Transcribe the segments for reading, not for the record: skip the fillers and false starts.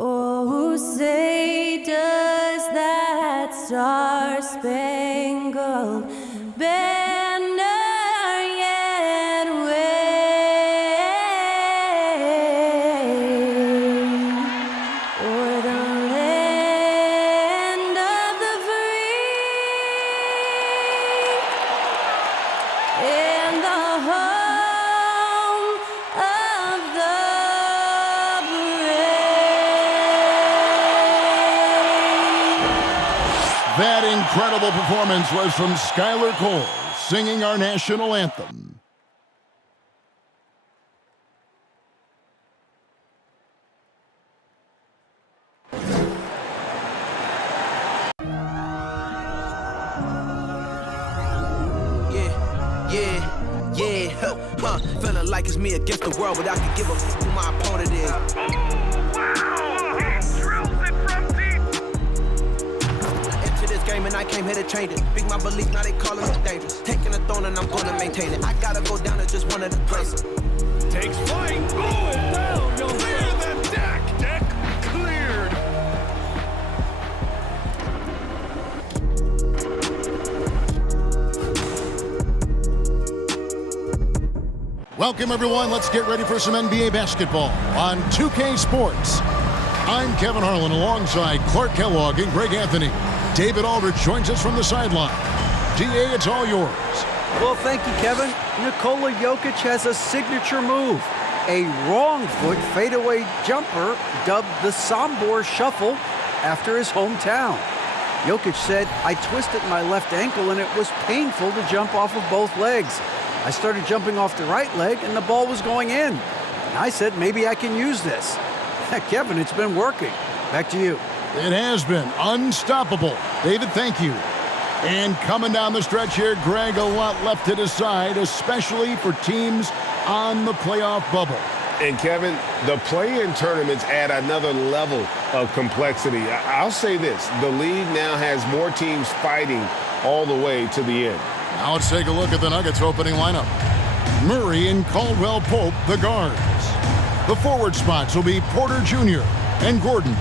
Oh, say does that star-spangled banner yet wave o'er the land of the free and the home of the That incredible performance was from Skylar Cole, singing our national anthem. Feeling like it's me against the world, but I can give a f who my opponent is. And I came here to change it. Big my belief, now they calling me dangerous. Taking a throne and I'm gonna maintain it. I gotta go down as just one of the greatest. Takes flight, going down. You'll clear the deck. Deck cleared. Welcome, everyone. Let's get ready for some NBA basketball on 2K Sports. I'm Kevin Harlan alongside Clark Kellogg and Greg Anthony. David Aldridge joins us from the sideline. DA, it's all yours. Well, thank you, Kevin. Nikola Jokic has a signature move, a wrong foot fadeaway jumper dubbed the Sombor Shuffle after his hometown. Jokic said, "I twisted my left ankle and it was painful to jump off of both legs. I started jumping off the right leg and the ball was going in. And I said, maybe I can use this." Kevin, it's been working. Back to you. It has been unstoppable. David, thank you. And coming down the stretch here, Greg, a lot left to decide, especially for teams on the playoff bubble. And Kevin, the play-in tournaments add another level of complexity. I'll say this, the league now has more teams fighting all the way to the end. Now let's take a look at the Nuggets opening lineup. Murray and Caldwell Pope, the guards. The forward spots will be Porter Jr. and Gordon.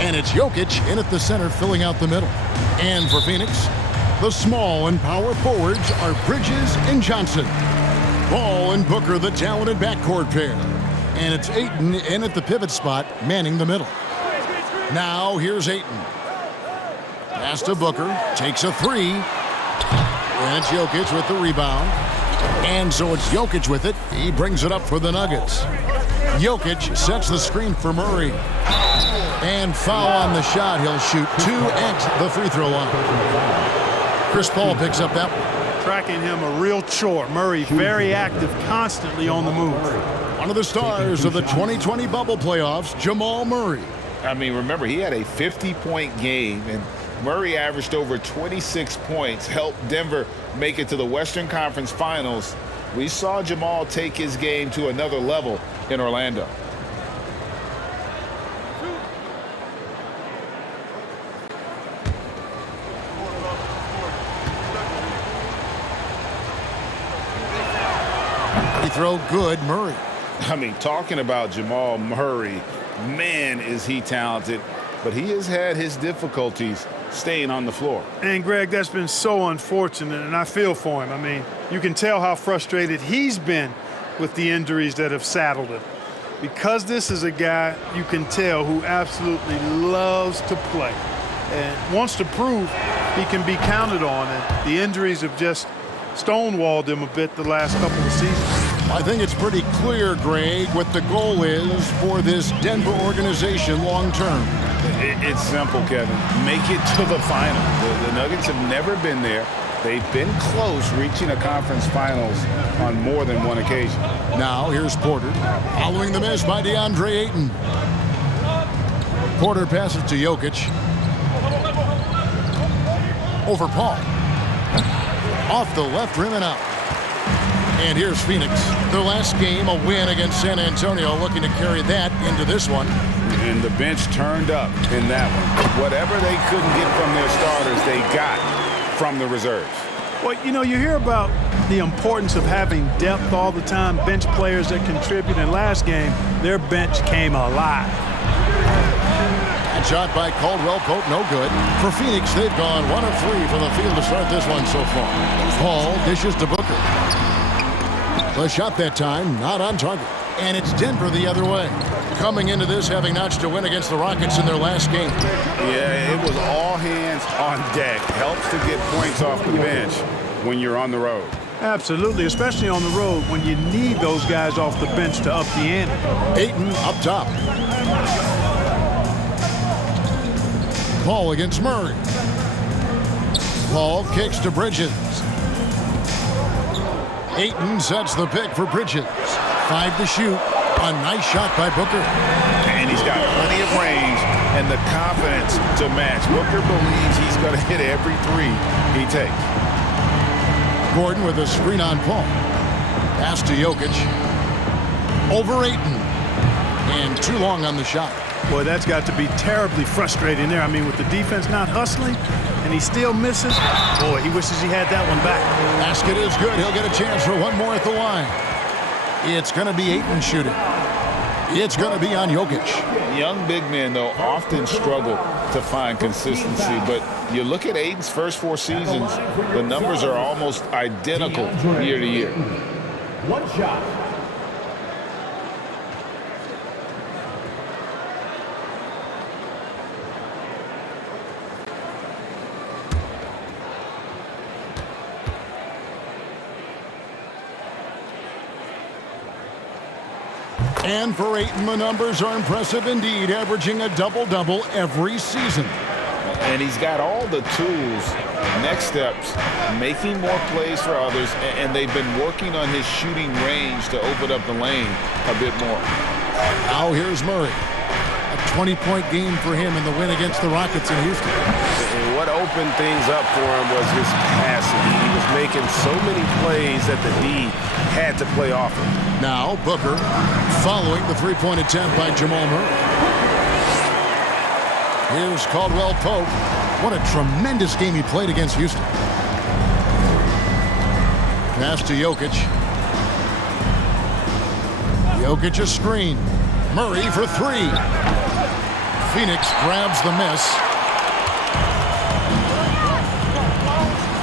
And it's Jokic in at the center, filling out the middle. And for Phoenix, the small and power forwards are Bridges and Johnson. Ball and Booker, the talented backcourt pair. And it's Ayton in at the pivot spot, manning the middle. Now here's Ayton. Pass to Booker, takes a three. And it's Jokic with the rebound. And so it's Jokic with it. He brings it up for the Nuggets. Jokic sets the screen for Murray. And foul on the shot. He'll shoot two at the free throw line. Chris Paul picks up that one. Tracking him a real chore. Murray very active, constantly on the move. One of the stars of the 2020 bubble playoffs, Jamal Murray. I mean, remember, he had a 50-point game, and Murray averaged over 26 points, helped Denver make it to the Western Conference Finals. We saw Jamal take his game to another level in Orlando. Throw good, Murray. I mean, talking about Jamal Murray, man, is he talented, but he has had his difficulties staying on the floor. And, Greg, that's been so unfortunate, and I feel for him. I mean, you can tell how frustrated he's been with the injuries that have saddled him. Because this is a guy you can tell who absolutely loves to play and wants to prove he can be counted on, and the injuries have just stonewalled him a bit the last couple of seasons. I think it's pretty clear, Greg, what the goal is for this Denver organization long term. It's simple, Kevin. Make it to the final. The Nuggets have never been there. They've been close reaching a conference finals on more than one occasion. Now here's Porter, following the miss by DeAndre Ayton. Porter passes to Jokic. Over Paul. Off the left rim and out. And here's Phoenix. Their last game, a win against San Antonio, looking to carry that into this one. And the bench turned up in that one. Whatever they couldn't get from their starters, they got from the reserves. Well, you know, you hear about the importance of having depth all the time, bench players that contribute. In last game, their bench came alive. shot by Caldwell Pope, no good. For Phoenix, they've gone 1 of 3 from the field to start this one so far. Paul dishes to Booker. The shot that time, not on target. And it's Denver the other way. Coming into this, having notched a win against the Rockets in their last game. Yeah, it was all hands on deck. Helps to get points off the bench when you're on the road. Absolutely, especially on the road when you need those guys off the bench to up the ante. Ayton up top. Paul against Murray. Paul kicks to Bridges. Ayton sets the pick for Bridges. 5 to shoot. A nice shot by Booker. And he's got plenty of range and the confidence to match. Booker believes he's going to hit every 3 he takes. Gordon with a screen on Paul. Pass to Jokic. Over Ayton. And too long on the shot. Boy, that's got to be terribly frustrating there. I mean, with the defense not hustling and he still misses, boy, he wishes he had that one back. Basket is good. He'll get a chance for one more at the line. It's going to be Ayton shooting. It's going to be on Jokic. Young big men, though, often struggle to find consistency. But you look at Ayton's first 4 seasons, the numbers are almost identical year to year. One shot. And for Ayton, the numbers are impressive indeed, averaging a double-double every season. And he's got all the tools. Next steps, making more plays for others, and they've been working on his shooting range to open up the lane a bit more. Now here's Murray. A 20-point game for him in the win against the Rockets in Houston. And what opened things up for him was his passing. He was making so many plays that the D had to play off him. Now Booker following the three-point attempt by Jamal Murray. Here's Caldwell Pope. What a tremendous game he played against Houston. Pass to Jokic. Jokic a screen. Murray for 3. Phoenix grabs the miss.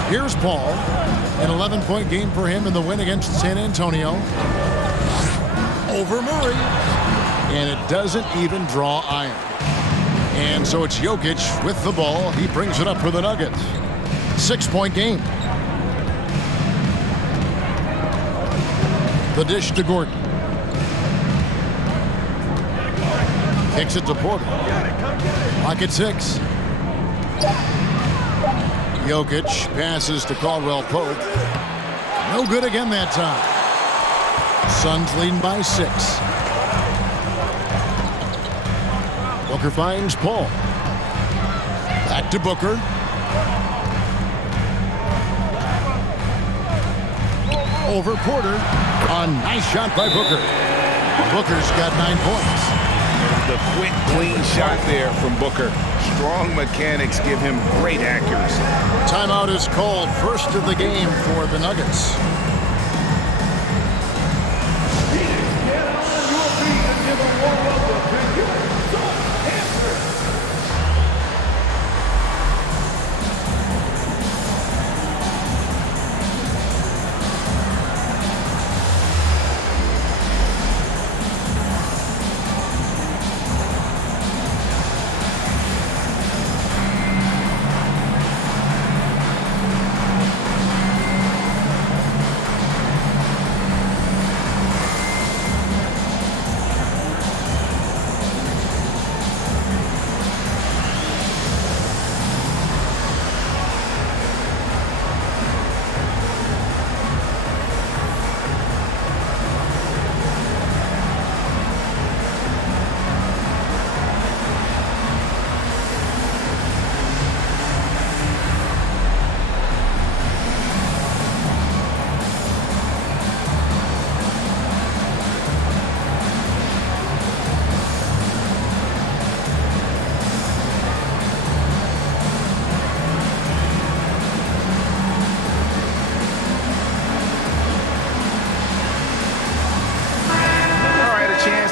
Here's Paul. An 11-point game for him in the win against San Antonio. Over Murray. And it doesn't even draw iron. And so it's Jokic with the ball. He brings it up for the Nuggets. 6-point game. The dish to Gordon. Kicks it to Porter. Lock at 6. Jokic passes to Caldwell Pope. No good again that time. Suns leading by 6. Booker finds Paul. Back to Booker. Over Porter. A nice shot by Booker. Booker's got 9 points. The quick, clean shot there from Booker. Strong mechanics give him great accuracy. Timeout is called. First of the game for the Nuggets. Get on your feet and give a warm welcome to your successor.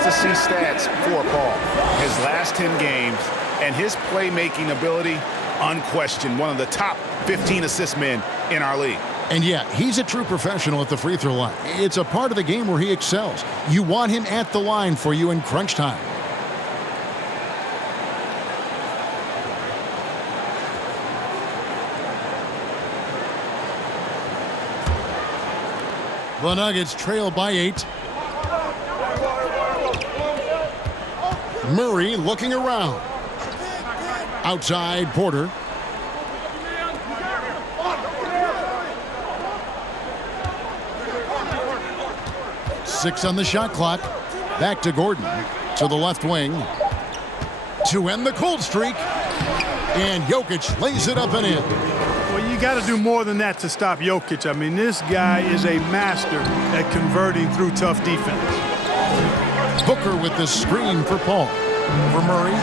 See stats for Paul. His last 10 games, and his playmaking ability, unquestioned, one of the top 15 assist men in our league. And yeah, he's a true professional at the free throw line. It's a part of the game where he excels. You want him at the line for you in crunch time. The Nuggets trail by 8. Murray looking around. Outside, Porter. Six on the shot clock. Back to Gordon. To the left wing. To end the cold streak. And Jokic lays it up and in. Well, you got to do more than that to stop Jokic. I mean, this guy is a master at converting through tough defense. Booker with the screen for Paul. For Murray.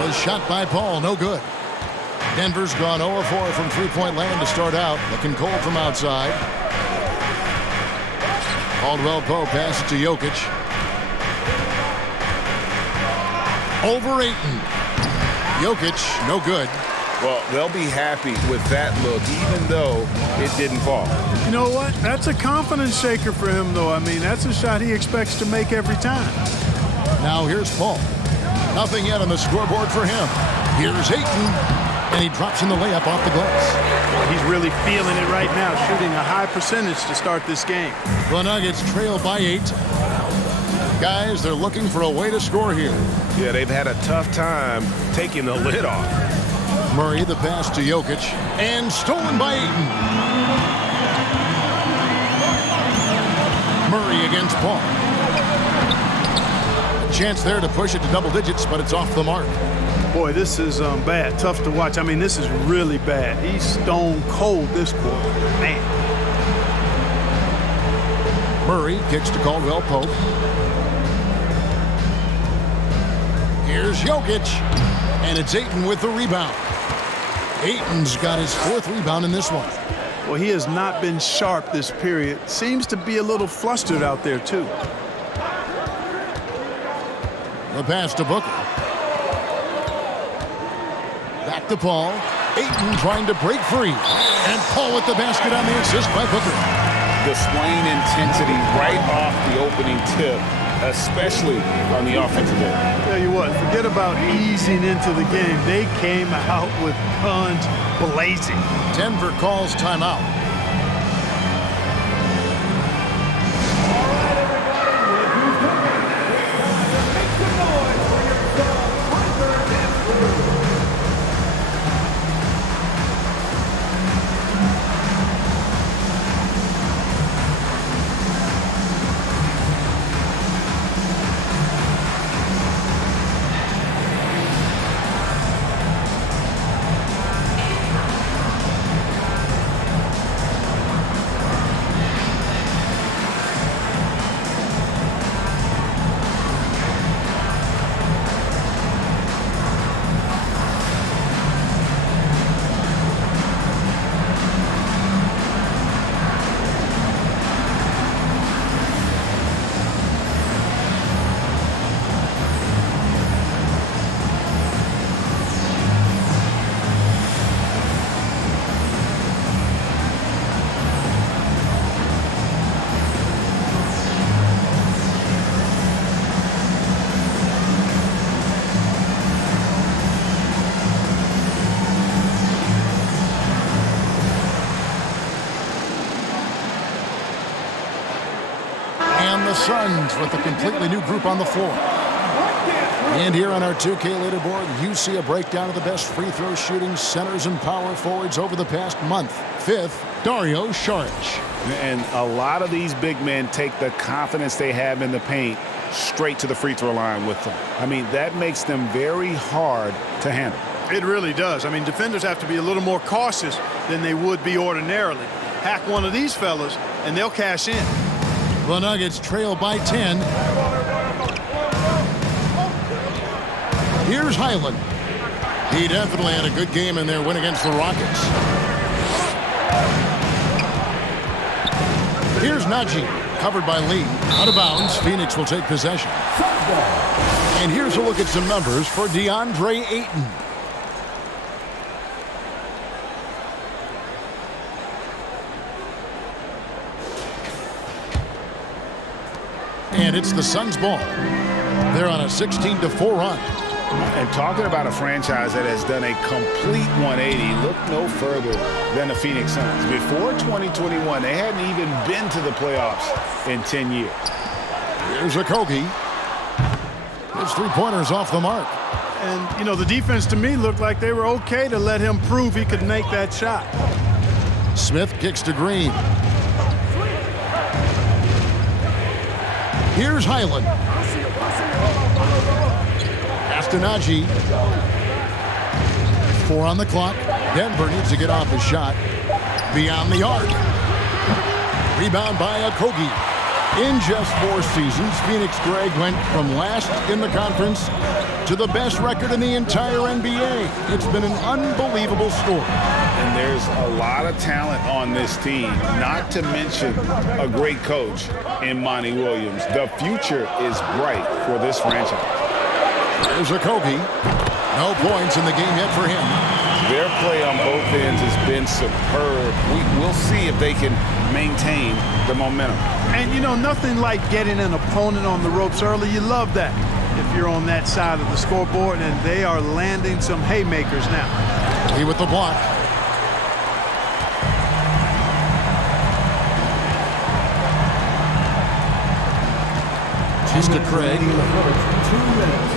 Was shot by Paul, no good. Denver's gone 0-4 from three-point land to start out. Looking cold from outside. Caldwell Pope passes to Jokic. Over Ayton. Jokic, no good. Well, they'll be happy with that look, even though it didn't fall. You know what? That's a confidence shaker for him, though. I mean, that's a shot he expects to make every time. Now here's Paul. Nothing yet on the scoreboard for him. Here's Ayton, and he drops in the layup off the glass. He's really feeling it right now, shooting a high percentage to start this game. The Nuggets trail by 8. Guys, they're looking for a way to score here. Yeah, they've had a tough time taking the lid off. Murray, the pass to Jokic, and stolen by Ayton. Murray against Paul. Chance there to push it to double digits, but it's off the mark. Boy, this is bad. Tough to watch. I mean, this is really bad. He's stone cold this quarter. Man. Murray kicks to Caldwell Pope. Here's Jokic, and it's Ayton with the rebound. Ayton's got his 4th rebound in this one. Well, he has not been sharp this period. Seems to be a little flustered out there, too. The pass to Booker. Back to Paul. Ayton trying to break free. And Paul with the basket on the assist by Booker. Displaying intensity right off the opening tip, especially on the offensive end. Tell you what, forget about easing into the game. They came out with guns blazing. Denver calls timeout. The Suns with a completely new group on the floor. And here on our 2K leaderboard, you see a breakdown of the best free throw shooting centers and power forwards over the past month. 5th, Dario Saric. And a lot of these big men take the confidence they have in the paint straight to the free throw line with them. I mean, that makes them very hard to handle. It really does. I mean, defenders have to be a little more cautious than they would be ordinarily. Hack one of these fellas, and they'll cash in. The Nuggets trail by 10. Here's Highland. He definitely had a good game in their win against the Rockets. Here's Najee, covered by Lee. Out of bounds, Phoenix will take possession. And here's a look at some numbers for DeAndre Ayton. And it's the Suns' ball. They're on a 16-4 run. And talking about a franchise that has done a complete 180, look no further than the Phoenix Suns. Before 2021, they hadn't even been to the playoffs in 10 years. Here's Okogie. His three-pointer's off the mark. And, you know, the defense to me looked like they were okay to let him prove he could make that shot. Smith kicks to Green. Here's Highland. Castanagi. 4 on the clock. Denver needs to get off his shot. Beyond the arc. Rebound by Okogie. In just 4 seasons, Phoenix Greg went from last in the conference to the best record in the entire NBA. It's been an unbelievable story. And there's a lot of talent on this team, not to mention a great coach in Monty Williams. The future is bright for this franchise. There's Okogie. No points in the game yet for him. Their play on both ends has been superb. We'll see if they can maintain the momentum. And, you know, nothing like getting an opponent on the ropes early. You love that if you're on that side of the scoreboard, and they are landing some haymakers now. He with the block. Just to Craig. 2 minutes.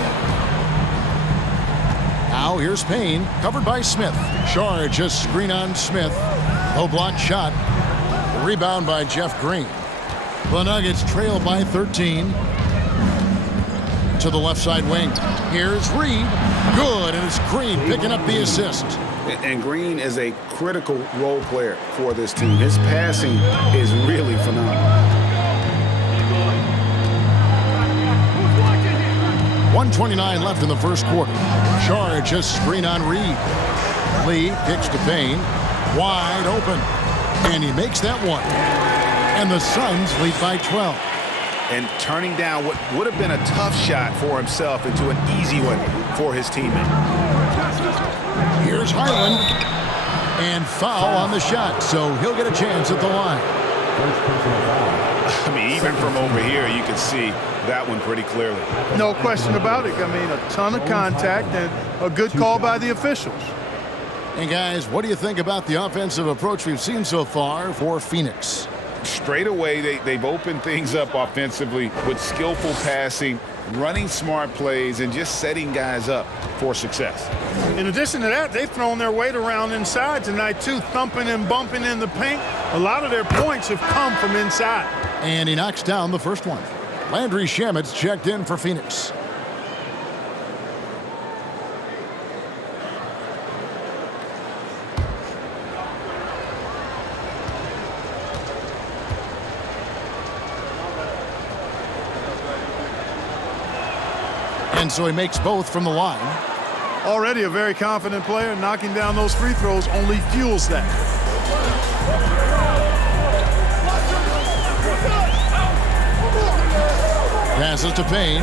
Now here's Payne, covered by Smith. Shard just screen on Smith. No block shot. Rebound by Jeff Green. The Nuggets trail by 13. To the left side wing. Here's Reed. Good, and it's Green picking up the assist. And Green is a critical role player for this team. His passing is really phenomenal. 1:29 left in the first quarter. Shard just screen on Reed. Lee kicks to Payne. Wide open. And he makes that one. And the Suns lead by 12. And turning down what would have been a tough shot for himself into an easy one for his teammate. Here's Highland. And foul on the shot, so he'll get a chance at the line. I mean, even from over here, you can see that one pretty clearly. No question about it. I mean, a ton of contact and a good call by the officials. And guys, what do you think about the offensive approach we've seen so far for Phoenix? Straight away, they've opened things up offensively with skillful passing, running smart plays, and just setting guys up for success. In addition to that, they've thrown their weight around inside tonight, too, thumping and bumping in the paint. A lot of their points have come from inside. And he knocks down the first one. Landry Shamet's checked in for Phoenix. And so he makes both from the line. Already a very confident player. Knocking down those free throws only fuels that. Passes to Payne.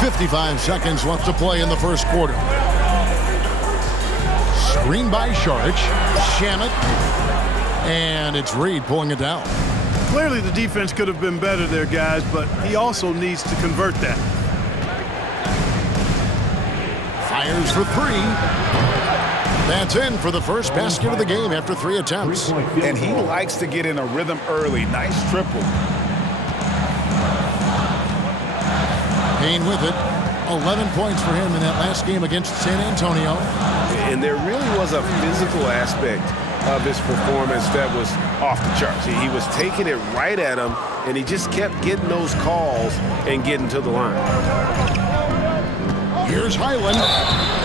55 seconds left to play in the first quarter. Screen by Sharich. Shamet. And it's Reed pulling it down. Clearly the defense could have been better there, guys, but he also needs to convert that. Fires for 3. That's in for the first basket of the game after 3 attempts. And he likes to get in a rhythm early. Nice triple. Payne with it. 11 points for him in that last game against San Antonio. And there really was a physical aspect of his performance that was off the charts. He was taking it right at him, and he just kept getting those calls and getting to the line. Here's Highland.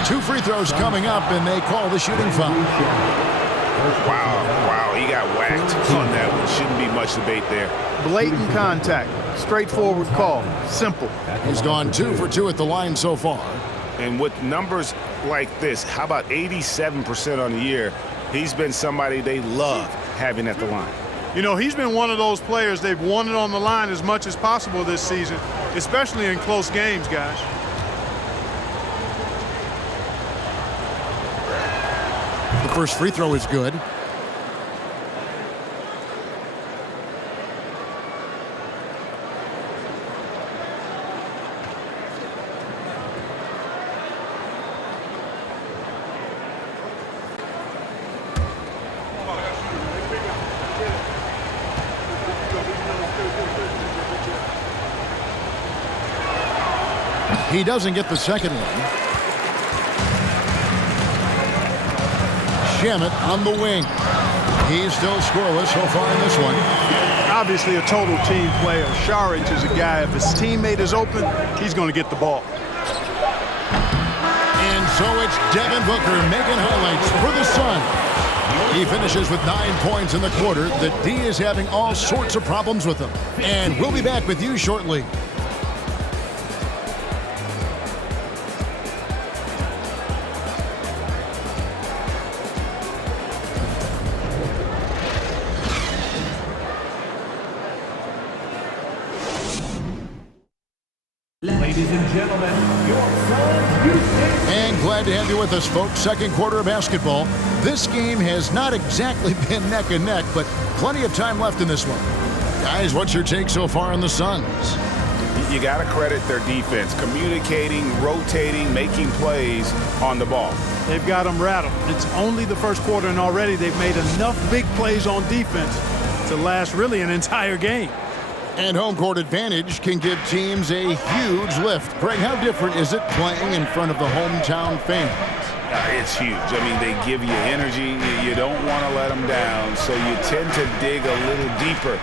2 free throws coming up, and they call the shooting foul. Wow, he got whacked on that one. Shouldn't be much debate there. Blatant contact. Straightforward call. Simple. He's gone 2 for 2 at the line so far. And with numbers like this, how about 87% on the year? He's been somebody they love having at the line. You know, he's been one of those players they've won it on the line as much as possible this season, especially in close games, guys. The first free throw is good. He doesn't get the second one. Shamet on the wing. He's still scoreless so far in this one. Obviously a total team player. Sharich is a guy, if his teammate is open, he's going to get the ball. And so it's Devin Booker making highlights for the Suns. He finishes with 9 points in the quarter. The D is having all sorts of problems with him. And we'll be back with you shortly. Ladies and gentlemen, your Suns Houston. And glad to have you with us, folks. Second quarter of basketball. This game has not exactly been neck and neck, but plenty of time left in this one. Guys, what's your take so far on the Suns? You got to credit their defense, communicating, rotating, making plays on the ball. They've got them rattled. It's only the first quarter, and already they've made enough big plays on defense to last really an entire game. And home court advantage can give teams a huge lift. Greg, how different is it playing in front of the hometown fans? It's huge. I mean, they give you energy. You don't want to let them down, so you tend to dig a little deeper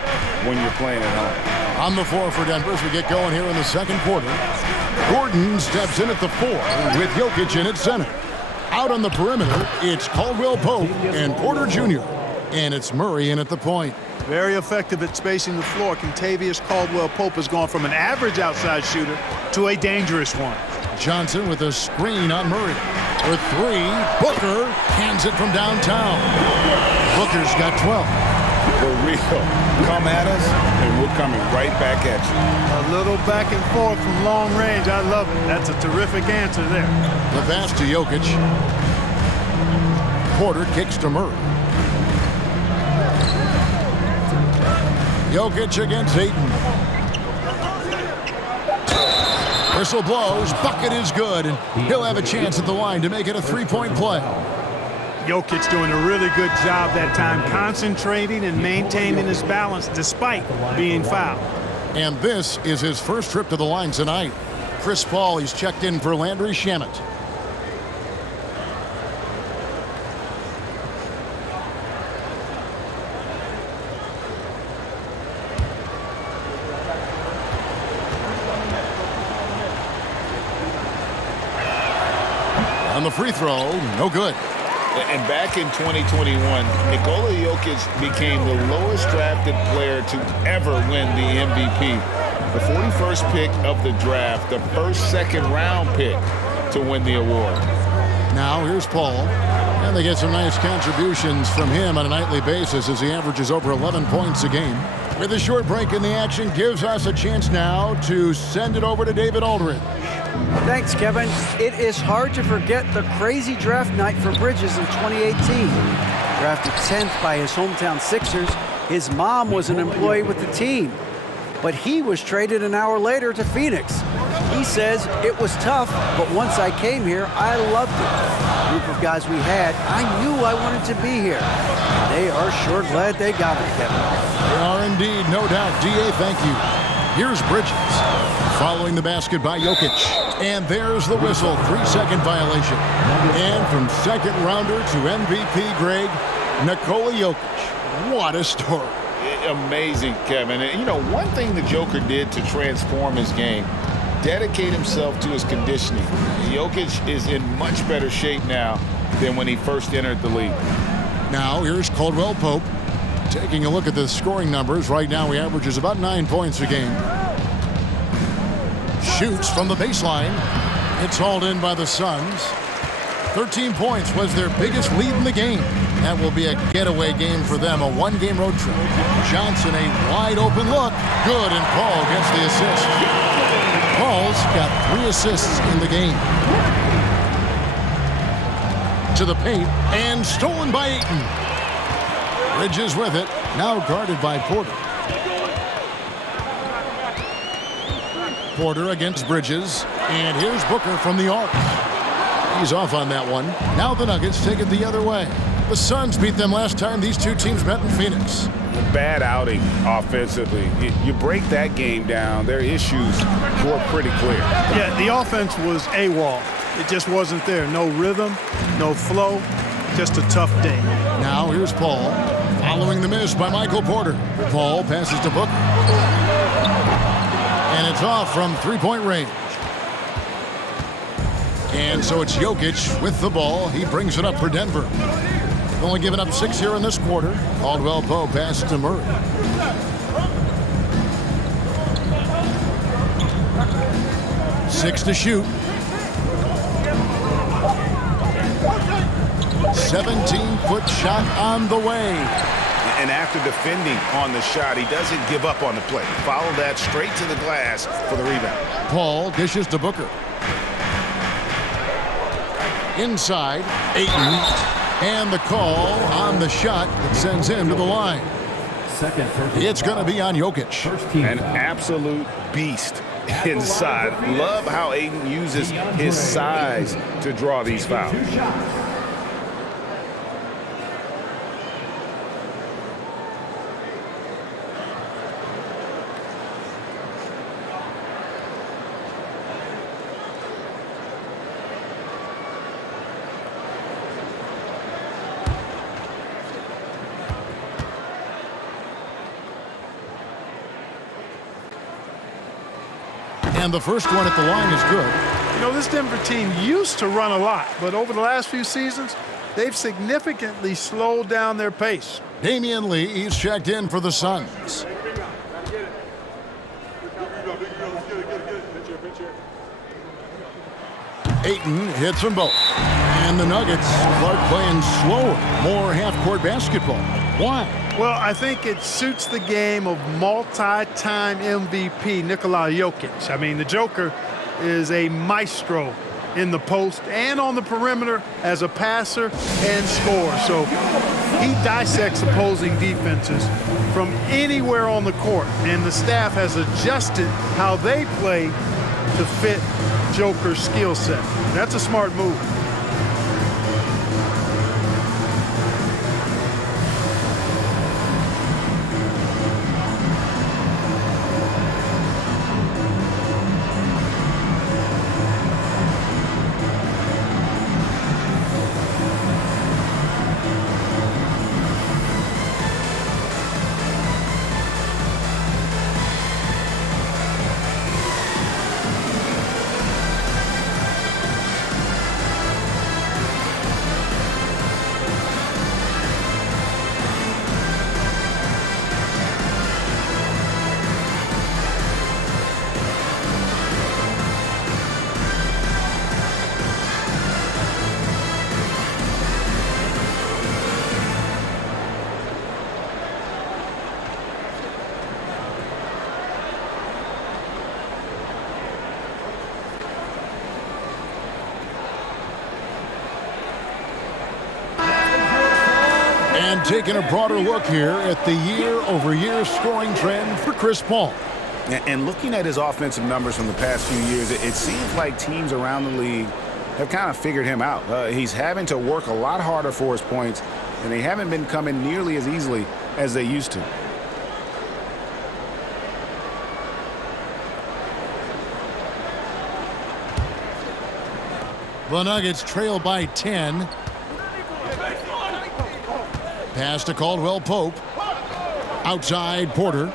when you're playing at home. On the floor for Denver as we get going here in the second quarter. Gordon steps in at the 4 with Jokic in at center. Out on the perimeter, it's Caldwell Pope and Porter Jr. And it's Murray in at the point. Very effective at spacing the floor. Kentavious Caldwell-Pope has gone from an average outside shooter to a dangerous one. Johnson with a screen on Murray. For 3, Booker hands it from downtown. Booker's got 12. For real. Come at us, and we're coming right back at you. A little back and forth from long range. I love it. That's a terrific answer there. The pass to Jokic. Porter kicks to Murray. Jokic against Ayton. Whistle blows. Bucket is good. And he'll have a chance at the line to make it a 3-point play. Jokic doing a really good job that time, concentrating and maintaining his balance despite being fouled. And this is his first trip to the line tonight. Chris Paul, he's checked in for Landry Shamet. On the free throw, no good. And back in 2021, Nikola Jokic became the lowest drafted player to ever win the MVP. The 41st pick of the draft, the first second-round pick to win the award. Now here's Paul. And they get some nice contributions from him on a nightly basis as he averages over 11 points a game. With a short break in the action, gives us a chance now to send it over to David Aldridge. Thanks, Kevin. It is hard to forget the crazy draft night for Bridges in 2018. Drafted 10th by his hometown Sixers, his mom was an employee with the team. But he was traded an hour later to Phoenix. He says, it was tough, but once I came here, I loved it. The group of guys we had, I knew I wanted to be here. They are sure glad they got it, Kevin. They are indeed, no doubt. D.A., thank you. Here's Bridges. Following the basket by Jokic. And there's the whistle, 3-second violation. And from second rounder to MVP, Greg, Nikola Jokic. What a story. Amazing, Kevin. And, you know, one thing the Joker did to transform his game, dedicate himself to his conditioning. Jokic is in much better shape now than when he first entered the league. Now here's Caldwell Pope. Taking a look at the scoring numbers, right now he averages about 9 points a game. Shoots from the baseline. It's hauled in by the Suns. 13 points was their biggest lead in the game. That will be a getaway game for them, a one-game road trip. Johnson, a wide-open look. Good, and Paul gets the assist. Paul's got 3 assists in the game. To the paint, and stolen by Ayton. Bridges with it, now guarded by Porter. Porter against Bridges, and here's Booker from the arc. He's off on that one. Now the Nuggets take it the other way. The Suns beat them last time these two teams met in Phoenix. Bad outing offensively. You break that game down, their issues were pretty clear. Yeah, the offense was AWOL. It just wasn't there. No rhythm, no flow, just a tough day. Now here's Paul, following the miss by Michael Porter. Paul passes to Booker. And it's off from three-point range. And so it's Jokic with the ball. He brings it up for Denver. Only given up 6 here in this quarter. Caldwell Pope passes to Murray. Six to shoot. 17-foot shot on the way. And after defending on the shot, he doesn't give up on the play. Follow that straight to the glass for the rebound. Paul dishes to Booker. Inside, Ayton. And the call on the shot that sends him to the line. It's going to be on Jokic. An absolute beast inside. Love how Ayton uses his size to draw these fouls. And the first one at the line is good. You know, this Denver team used to run a lot, but over the last few seasons, they've significantly slowed down their pace. Damian Lee, he's checked in for the Suns. Ayton hits them both. And the Nuggets start playing slower, more half-court basketball. Why? Well, I think it suits the game of multi-time MVP Nikola Jokic. I mean, the Joker is a maestro in the post and on the perimeter as a passer and scorer. So he dissects opposing defenses from anywhere on the court, and the staff has adjusted how they play to fit Joker's skill set. That's a smart move. And taking a broader look here at the year-over-year scoring trend for Chris Paul. And looking at his offensive numbers from the past few years, it seems like teams around the league have kind of figured him out. He's having to work a lot harder for his points, and they haven't been coming nearly as easily as they used to. The Nuggets trail by 10. Pass to Caldwell Pope. Outside Porter.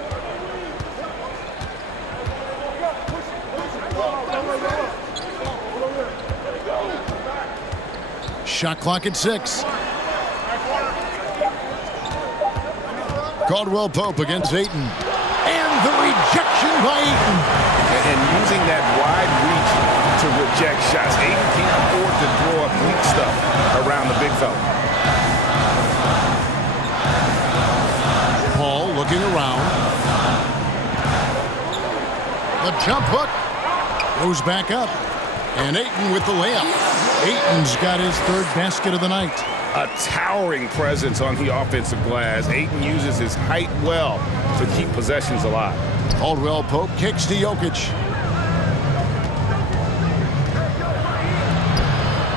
Shot clock at 6. Caldwell Pope against Ayton. And the rejection by Ayton. And using that wide reach to reject shots. Ayton can't afford to throw up weak stuff around the big fella. The jump hook goes back up. And Ayton with the layup. Ayton's got his third basket of the night. A towering presence on the offensive glass. Ayton uses his height well to keep possessions alive. Caldwell Pope kicks to Jokic.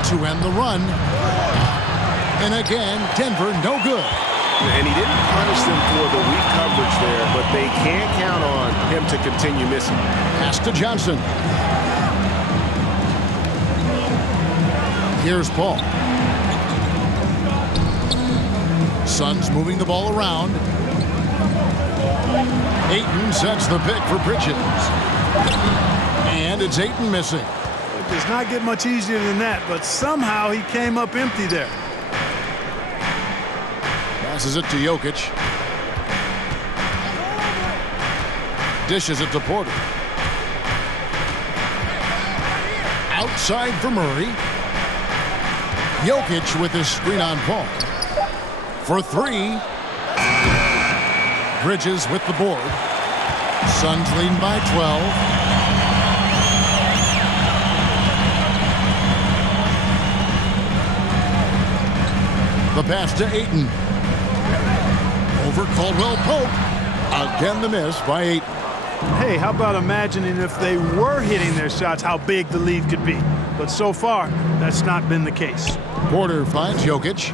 To end the run. And again, Denver no good. And he didn't punish them for the weak coverage there, but they can't count on him to continue missing. Pass to Johnson. Here's Paul. Suns moving the ball around. Ayton sets the pick for Bridges. And it's Ayton missing. It does not get much easier than that, but somehow he came up empty there. Passes it to Jokic. Dishes it to Porter. Outside for Murray. Jokic with his screen on Paul. For three. Bridges with the board. Suns leading by 12. The pass to Ayton. Over Caldwell Pope. Again the miss by Ayton. Hey, how about imagining if they were hitting their shots, how big the lead could be? But so far, that's not been the case. Porter finds Jokic.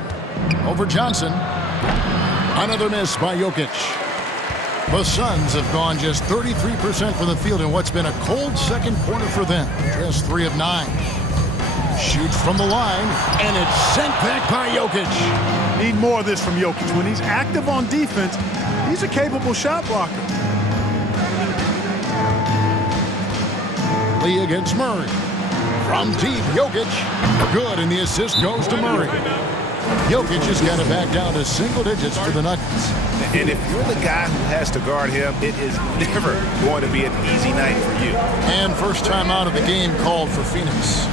Over Johnson. Another miss by Jokic. The Suns have gone just 33% from the field in what's been a cold second quarter for them. Just 3 of 9. Shoots from the line, and it's sent back by Jokic. Need more of this from Jokic. When he's active on defense, he's a capable shot blocker. Lee against Murray. From deep, Jokic. Good, and the assist goes to Murray. Jokic has got it back down to single digits for the Nuggets. And if you're the guy who has to guard him, it is never going to be an easy night for you. And first time out of the game called for Phoenix.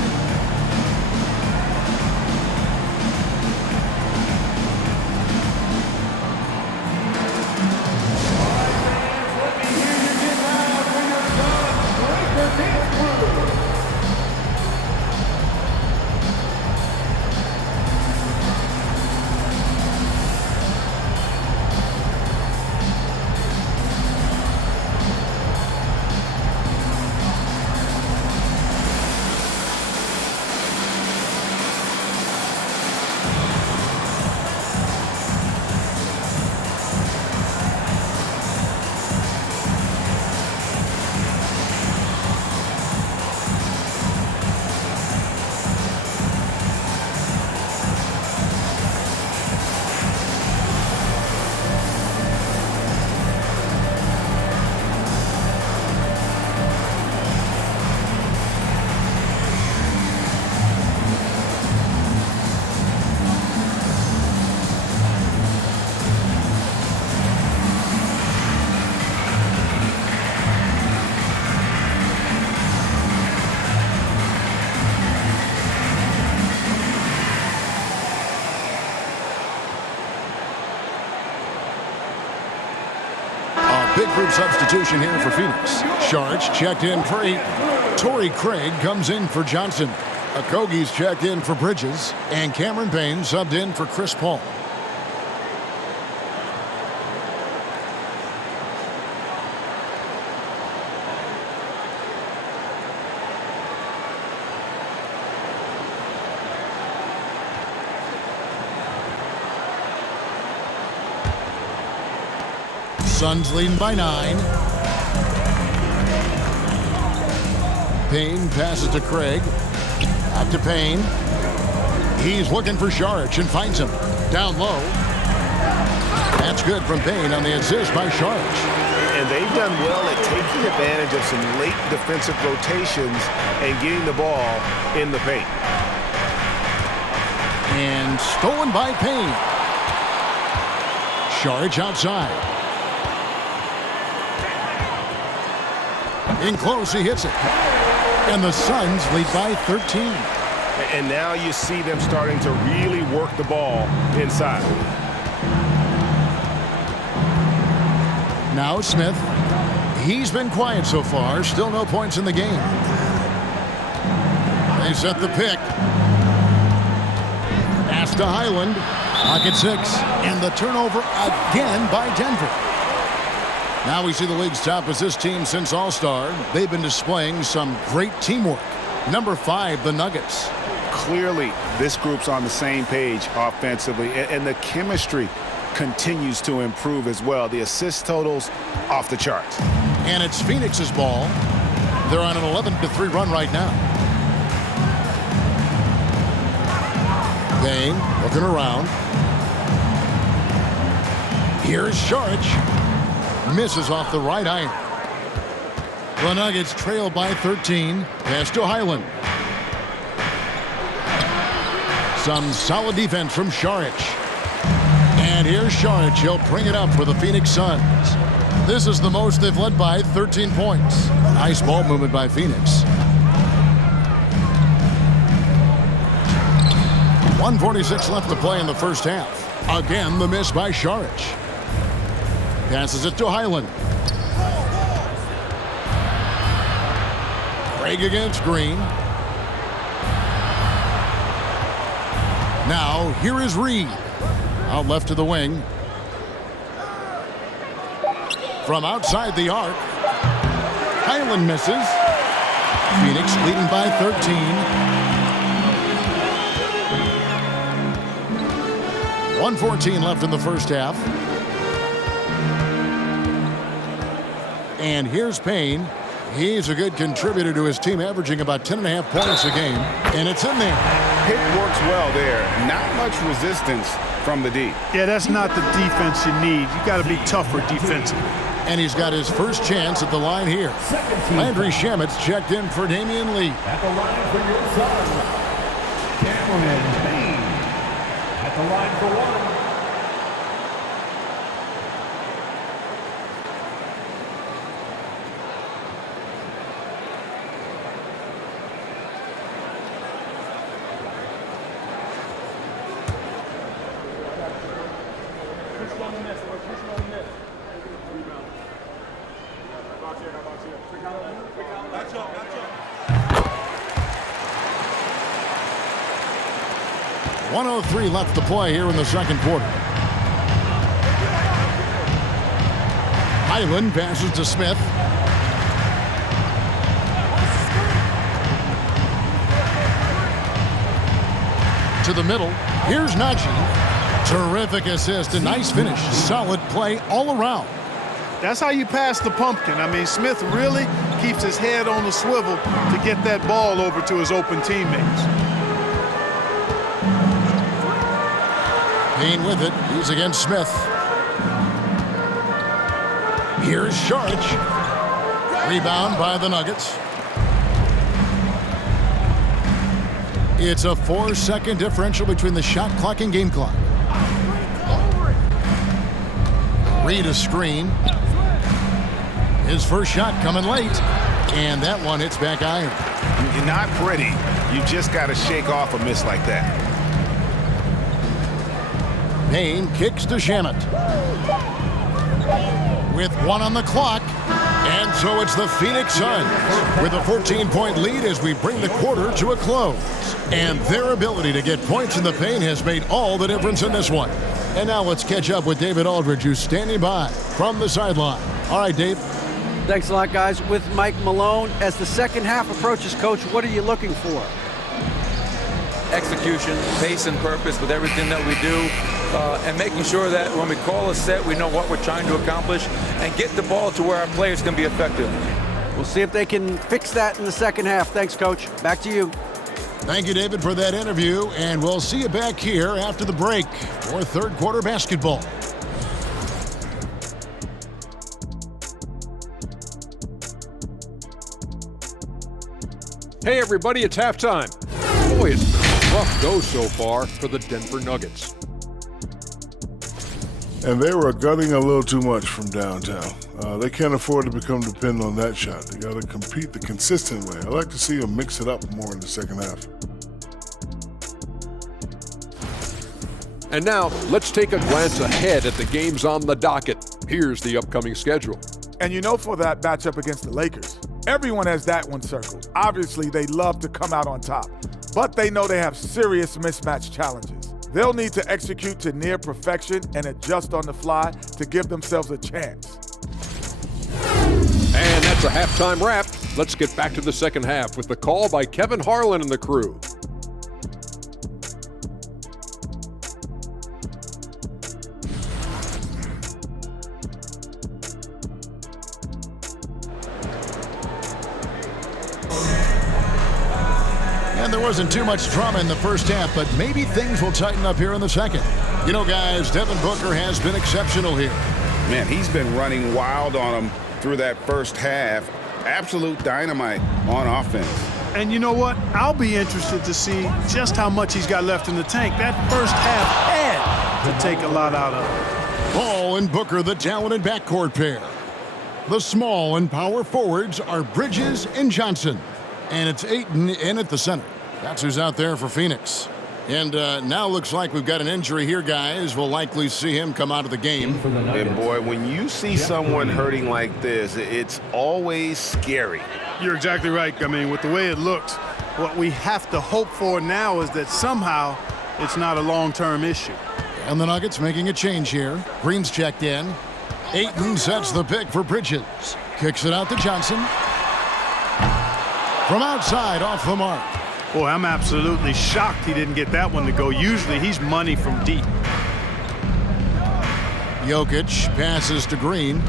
Big group substitution here for Phoenix. Sharge checked in for Ayton. Torrey Craig comes in for Johnson. Okogie's checked in for Bridges. And Cameron Payne subbed in for Chris Paul. Suns leading by 9. Payne passes to Craig. Out to Payne. He's looking for Sharge and finds him. Down low. That's good from Payne on the assist by Sharge. And they've done well at taking advantage of some late defensive rotations and getting the ball in the paint. And stolen by Payne. Sharge outside. In close, he hits it. And the Suns lead by 13. And now you see them starting to really work the ball inside. Now Smith. He's been quiet so far. Still no points in the game. They set the pick. Pass to Highland. Pocket 6. And the turnover again by Denver. Now we see the league's top assist team since All-Star. They've been displaying some great teamwork. Number 5, the Nuggets. Clearly, this group's on the same page offensively, and the chemistry continues to improve as well. The assist totals off the charts. And it's Phoenix's ball. They're on an 11-3 run right now. Dane looking around. Here's Saric. Misses off the right iron. The Nuggets trail by 13. Pass to Highland. Some solid defense from Saric. And here's Saric. He'll bring it up for the Phoenix Suns. This is the most they've led by 13 points. Nice ball movement by Phoenix. 1:46 left to play in the first half. Again, the miss by Saric. Passes it to Highland. Craig against Green. Now, here is Reed. Out left to the wing. From outside the arc. Highland misses. Phoenix leading by 13. 1:14 left in the first half. And here's Payne. He's a good contributor to his team, averaging about 10.5 points a game. And it's in there. Pick works well there. Not much resistance from the D. Yeah, that's not the defense you need. You got to be tougher defensively. And he's got his first chance at the line here. Landry Shamit's checked in for Damian Lee. At the line for your son, Cameron Payne. At the line for one. .103 left to play here in the second quarter. Highland passes to Smith. To the middle. Here's Najee. Terrific assist, a nice finish. Solid play all around. That's how you pass the pumpkin. I mean, Smith really keeps his head on the swivel to get that ball over to his open teammates. Payne with it. He's against Smith. Here's Saric. Rebound by the Nuggets. It's a 4-second differential between the shot clock and game clock. Reed a screen. His first shot coming late. And that one hits back iron. You're not pretty. You just got to shake off a miss like that. Payne kicks to Shamit. With one on the clock. And so it's the Phoenix Suns with a 14-point lead as we bring the quarter to a close. And their ability to get points in the paint has made all the difference in this one. And now let's catch up with David Aldridge, who's standing by from the sideline. All right, Dave. Thanks a lot, guys. With Mike Malone, as the second half approaches, Coach, what are you looking for? Execution, pace and purpose with everything that we do, and making sure that when we call a set, we know what we're trying to accomplish and get the ball to where our players can be effective. We'll see if they can fix that in the second half. Thanks, Coach. Back to you. Thank you, David, for that interview, and we'll see you back here after the break for third quarter basketball. Hey everybody, it's halftime. Boy, it's been a rough go so far for the Denver Nuggets. And they were gunning a little too much from downtown. They can't afford to become dependent on that shot. They got to compete the consistent way. I like to see them mix it up more in the second half. And now, let's take a glance ahead at the games on the docket. Here's the upcoming schedule. And you know, for that matchup against the Lakers, everyone has that one circled. Obviously, they love to come out on top, but they know they have serious mismatch challenges. They'll need to execute to near perfection and adjust on the fly to give themselves a chance. And that's a halftime wrap. Let's get back to the second half with the call by Kevin Harlan and the crew. And there wasn't too much drama in the first half, but maybe things will tighten up here in the second. You know, guys, Devin Booker has been exceptional here. Man, he's been running wild on them through that first half. Absolute dynamite on offense. And you know what? I'll be interested to see just how much he's got left in the tank. That first half had to take a lot out of it. Paul and Booker, the talented backcourt pair. The small and power forwards are Bridges and Johnson. And it's Ayton in at the center. That's who's out there for Phoenix. And now looks like we've got an injury here, guys. We'll likely see him come out of the game. And boy, when you see someone hurting like this, it's always scary. You're exactly right. I mean, with the way it looks, what we have to hope for now is that somehow it's not a long-term issue. And the Nuggets making a change here. Green's checked in. Ayton sets the pick for Bridges. Kicks it out to Johnson. From outside, off the mark. Boy, I'm absolutely shocked he didn't get that one to go. Usually he's money from deep. Jokic passes to Green.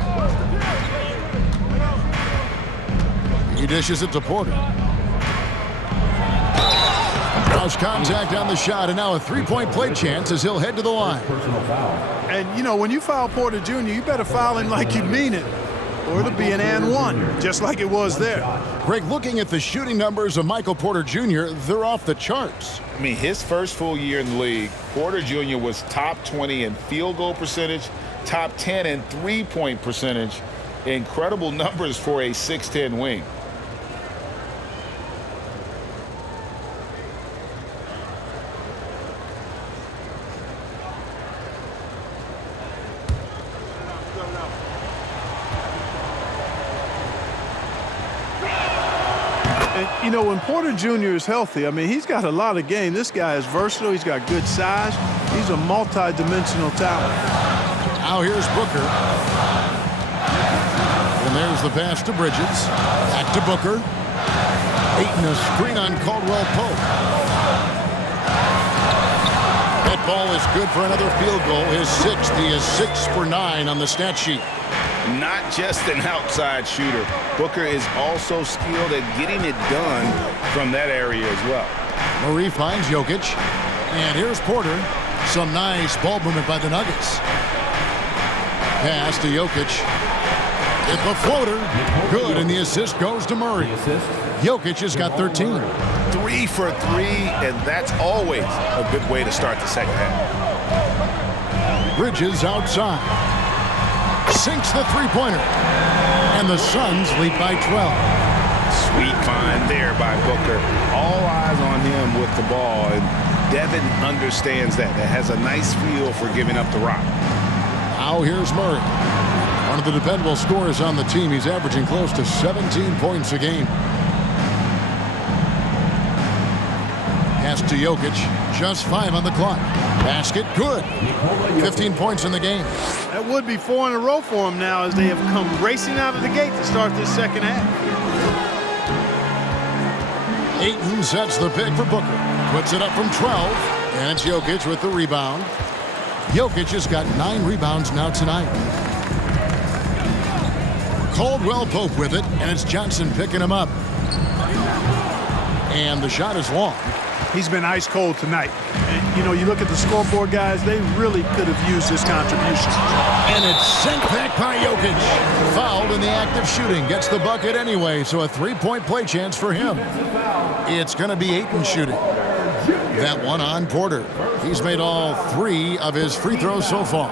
He dishes it to Porter. Cross contact on the shot, and now a three-point play chance as he'll head to the line. And, you know, when you foul Porter Jr., you better foul him like you mean it, or it'll be an and one, just like it was there. Greg, looking at the shooting numbers of Michael Porter Jr., they're off the charts. I mean, his first full year in the league, Porter Jr. was top 20 in field goal percentage, top 10 in three-point percentage. Incredible numbers for a 6'10 wing. You know, when Porter Jr. is healthy, I mean, he's got a lot of game. This guy is versatile. He's got good size. He's a multi-dimensional talent. Now here's Booker. And there's the pass to Bridges. Back to Booker. Ayton a screen on Caldwell Pope. That ball is good for another field goal. His sixth. He is 6 for 9 on the stat sheet. Not just an outside shooter. Booker is also skilled at getting it done from that area as well. Murray finds Jokic. And here's Porter. Some nice ball movement by the Nuggets. Pass to Jokic. It's a floater. Good, and the assist goes to Murray. Jokic has got 13. 3 for 3, and that's always a good way to start the second half. Bridges outside. Sinks the three-pointer. And the Suns lead by 12. Sweet find there by Booker. All eyes on him with the ball, and Devin understands that. That has a nice feel for giving up the rock. Now here's Murray. One of the dependable scorers on the team. He's averaging close to 17 points a game. Pass to Jokic. Just 5 on the clock. Basket, good. 15 points in the game. That would be 4 in a row for him now as they have come racing out of the gate to start this second half. Ayton sets the pick for Booker. Puts it up from 12. And it's Jokic with the rebound. Jokic has got 9 rebounds now tonight. Caldwell Pope with it, and it's Johnson picking him up. And the shot is long. He's been ice cold tonight. And, you know, you look at the scoreboard, guys, they really could have used his contribution. And it's sent back by Jokic. Fouled in the act of shooting. Gets the bucket anyway, so a three-point play chance for him. It's going to be Ayton shooting. That one on Porter. He's made all 3 of his free throws so far.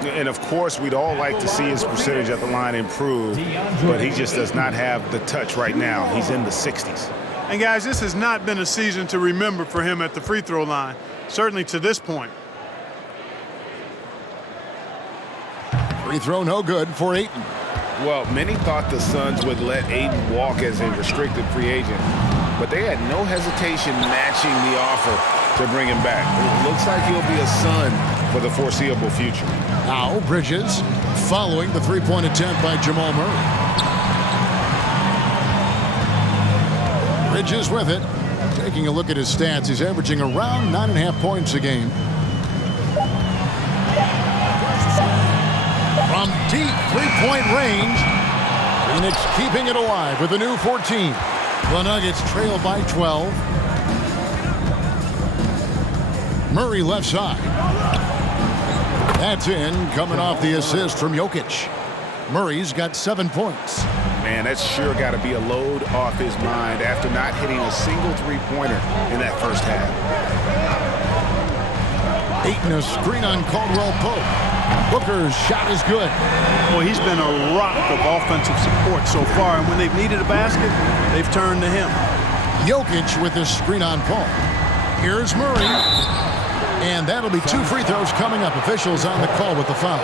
And, of course, we'd all like to see his percentage at the line improve, but he just does not have the touch right now. He's in the 60s. And, guys, this has not been a season to remember for him at the free throw line, certainly to this point. Free throw no good for Ayton. Well, many thought the Suns would let Ayton walk as a restricted free agent, but they had no hesitation matching the offer to bring him back. It looks like he'll be a Sun for the foreseeable future. Now Bridges following the three-point attempt by Jamal Murray. Bridges with it. Taking a look at his stats, he's averaging around 9.5 points a game. From deep three-point range, Phoenix keeping it alive with a new 14. The Nuggets trail by 12. Murray left side. That's in, coming off the assist from Jokic. Murray's got 7 points. Man, that's sure got to be a load off his mind after not hitting a single three-pointer in that first half. Ayton a screen on Caldwell Pope. Booker's shot is good. Well, he's been a rock of offensive support so far, and when they've needed a basket, they've turned to him. Jokic with his screen on Paul. Here's Murray. And that'll be 2 free throws coming up. Officials on the call with the foul.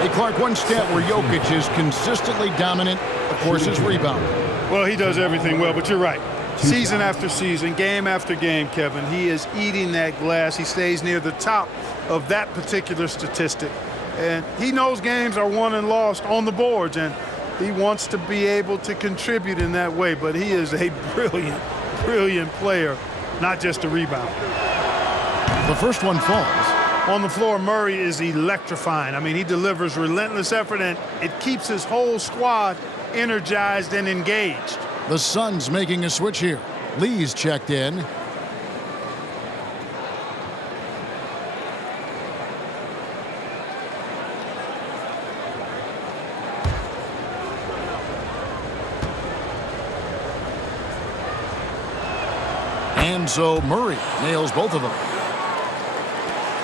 Hey, Clark, one stat where Jokic is consistently dominant, of course, is rebounding. Well, he does everything well, but you're right. Season after season, game after game, Kevin, he is eating that glass. He stays near the top of that particular statistic. And he knows games are won and lost on the boards, and he wants to be able to contribute in that way. But he is a brilliant, brilliant player, not just a rebounder. The first one falls. On the floor, Murray is electrifying. I mean, he delivers relentless effort, and it keeps his whole squad energized and engaged. The Suns making a switch here. Lee's checked in. And so Murray nails both of them.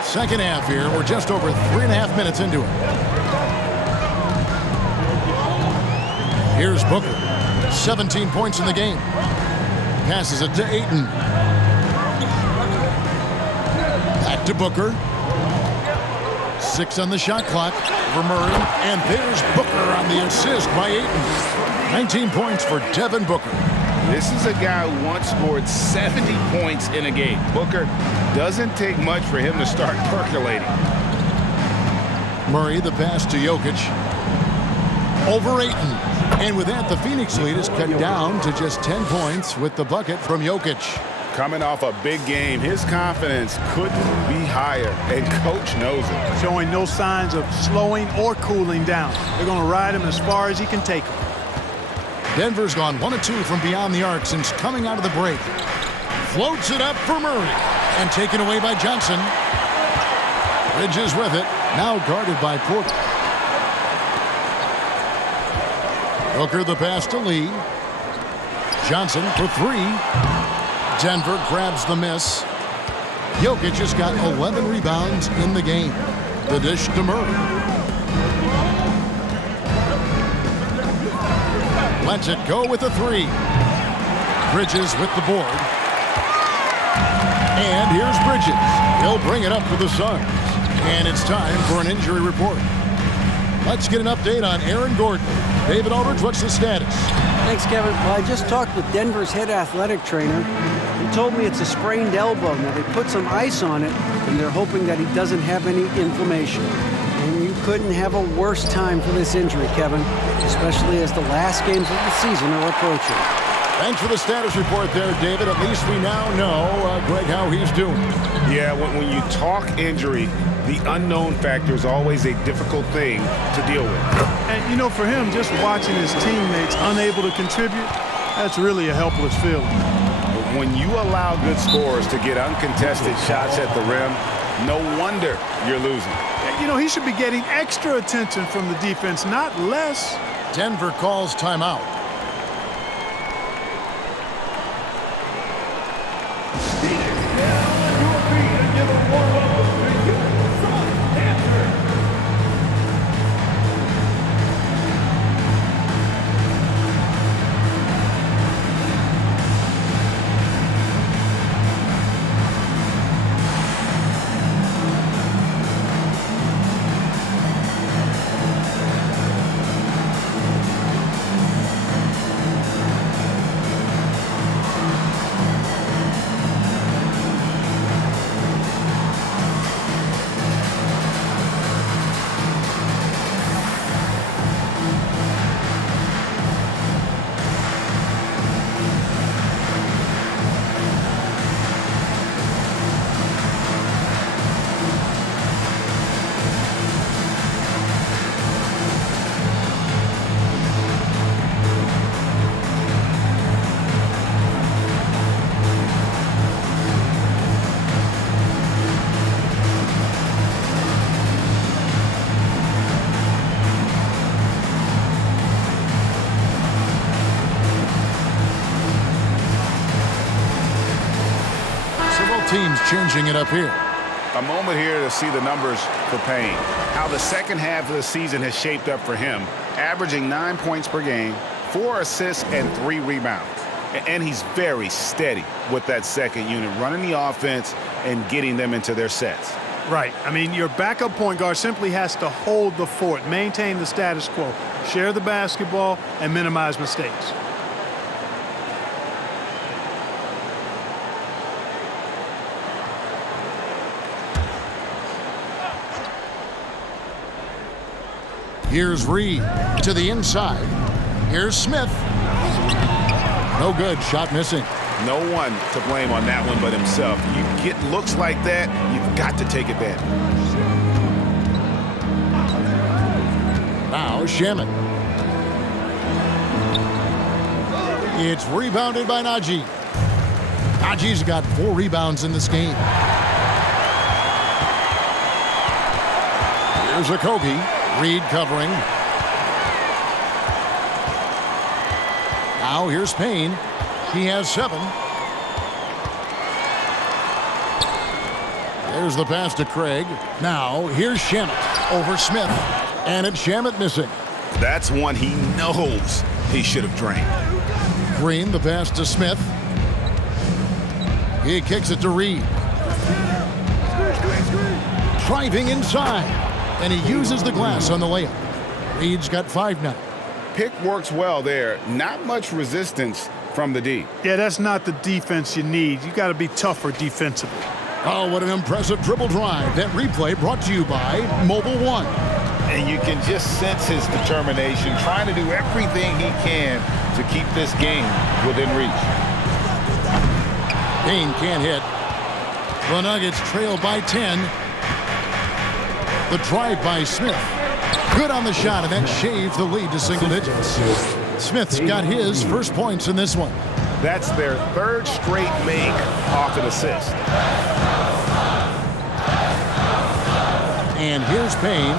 Second half here. We're just over 3.5 minutes into it. Here's Booker. 17 points in the game. Passes it to Ayton. Back to Booker. 6 on the shot clock for Murray. And there's Booker on the assist by Ayton. 19 points for Devin Booker. This is a guy who once scored 70 points in a game. Booker doesn't take much for him to start percolating. Murray, the pass to Jokic. Over Ayton. And with that, the Phoenix lead is cut down to just 10 points with the bucket from Jokic. Coming off a big game, his confidence couldn't be higher, and coach knows it. Showing no signs of slowing or cooling down. They're going to ride him as far as he can take him. Denver's gone 1 of 2 from beyond the arc since coming out of the break. Floats it up for Murray. And taken away by Johnson. Bridges with it. Now guarded by Porter. Booker the pass to Lee. Johnson for 3. Denver grabs the miss. Jokic has got 11 rebounds in the game. The dish to Murray. Lets it go with a 3. Bridges with the board. And here's Bridges. He'll bring it up for the Suns. And it's time for an injury report. Let's get an update on Aaron Gordon. David Aldridge, what's the status? Thanks, Kevin. Well, I just talked with Denver's head athletic trainer. He told me it's a sprained elbow. Now, they put some ice on it, and they're hoping that he doesn't have any inflammation. And you couldn't have a worse time for this injury, Kevin, especially as the last games of the season are approaching. Thanks for the status report there, David. At least we now know, Greg, how he's doing. Yeah, when you talk injury, the unknown factor is always a difficult thing to deal with. And, you know, for him, just watching his teammates unable to contribute, that's really a helpless feeling. But when you allow good scorers to get uncontested shots at the rim, no wonder you're losing. You know, he should be getting extra attention from the defense, not less. Denver calls timeout. changing it up here. A moment here to see the numbers for Payne. How the second half of the season has shaped up for him, averaging 9 points per game, 4 assists, and 3 rebounds. And he's very steady with that second unit, running the offense and getting them into their sets. Right. I mean, your backup point guard simply has to hold the fort, maintain the status quo, share the basketball, and minimize mistakes. Here's Reed to the inside. Here's Smith. No good. Shot missing. No one to blame on that one but himself. You get looks like that, you've got to take advantage. Now Shaman. It's rebounded by Najee. Najee's got 4 rebounds in this game. Here's Okogie. Reed covering. Now here's Payne. He has 7. There's the pass to Craig. Now here's Shamet over Smith. And it's Shamet missing. That's one he knows he should have drained. Green, the pass to Smith. He kicks it to Reed. Driving inside. And he uses the glass on the layup. Reed's got 5 now. Pick works well there. Not much resistance from the D. Yeah, that's not the defense you need. You got to be tougher defensively. Oh, what an impressive dribble drive. That replay brought to you by Mobile One. And you can just sense his determination, trying to do everything he can to keep this game within reach. Payne can't hit. The Nuggets trail by 10. The drive by Smith. Good on the shot, and that shaved the lead to single digits. Smith's got his first points in this one. That's their 3rd straight make off an assist. And here's Payne.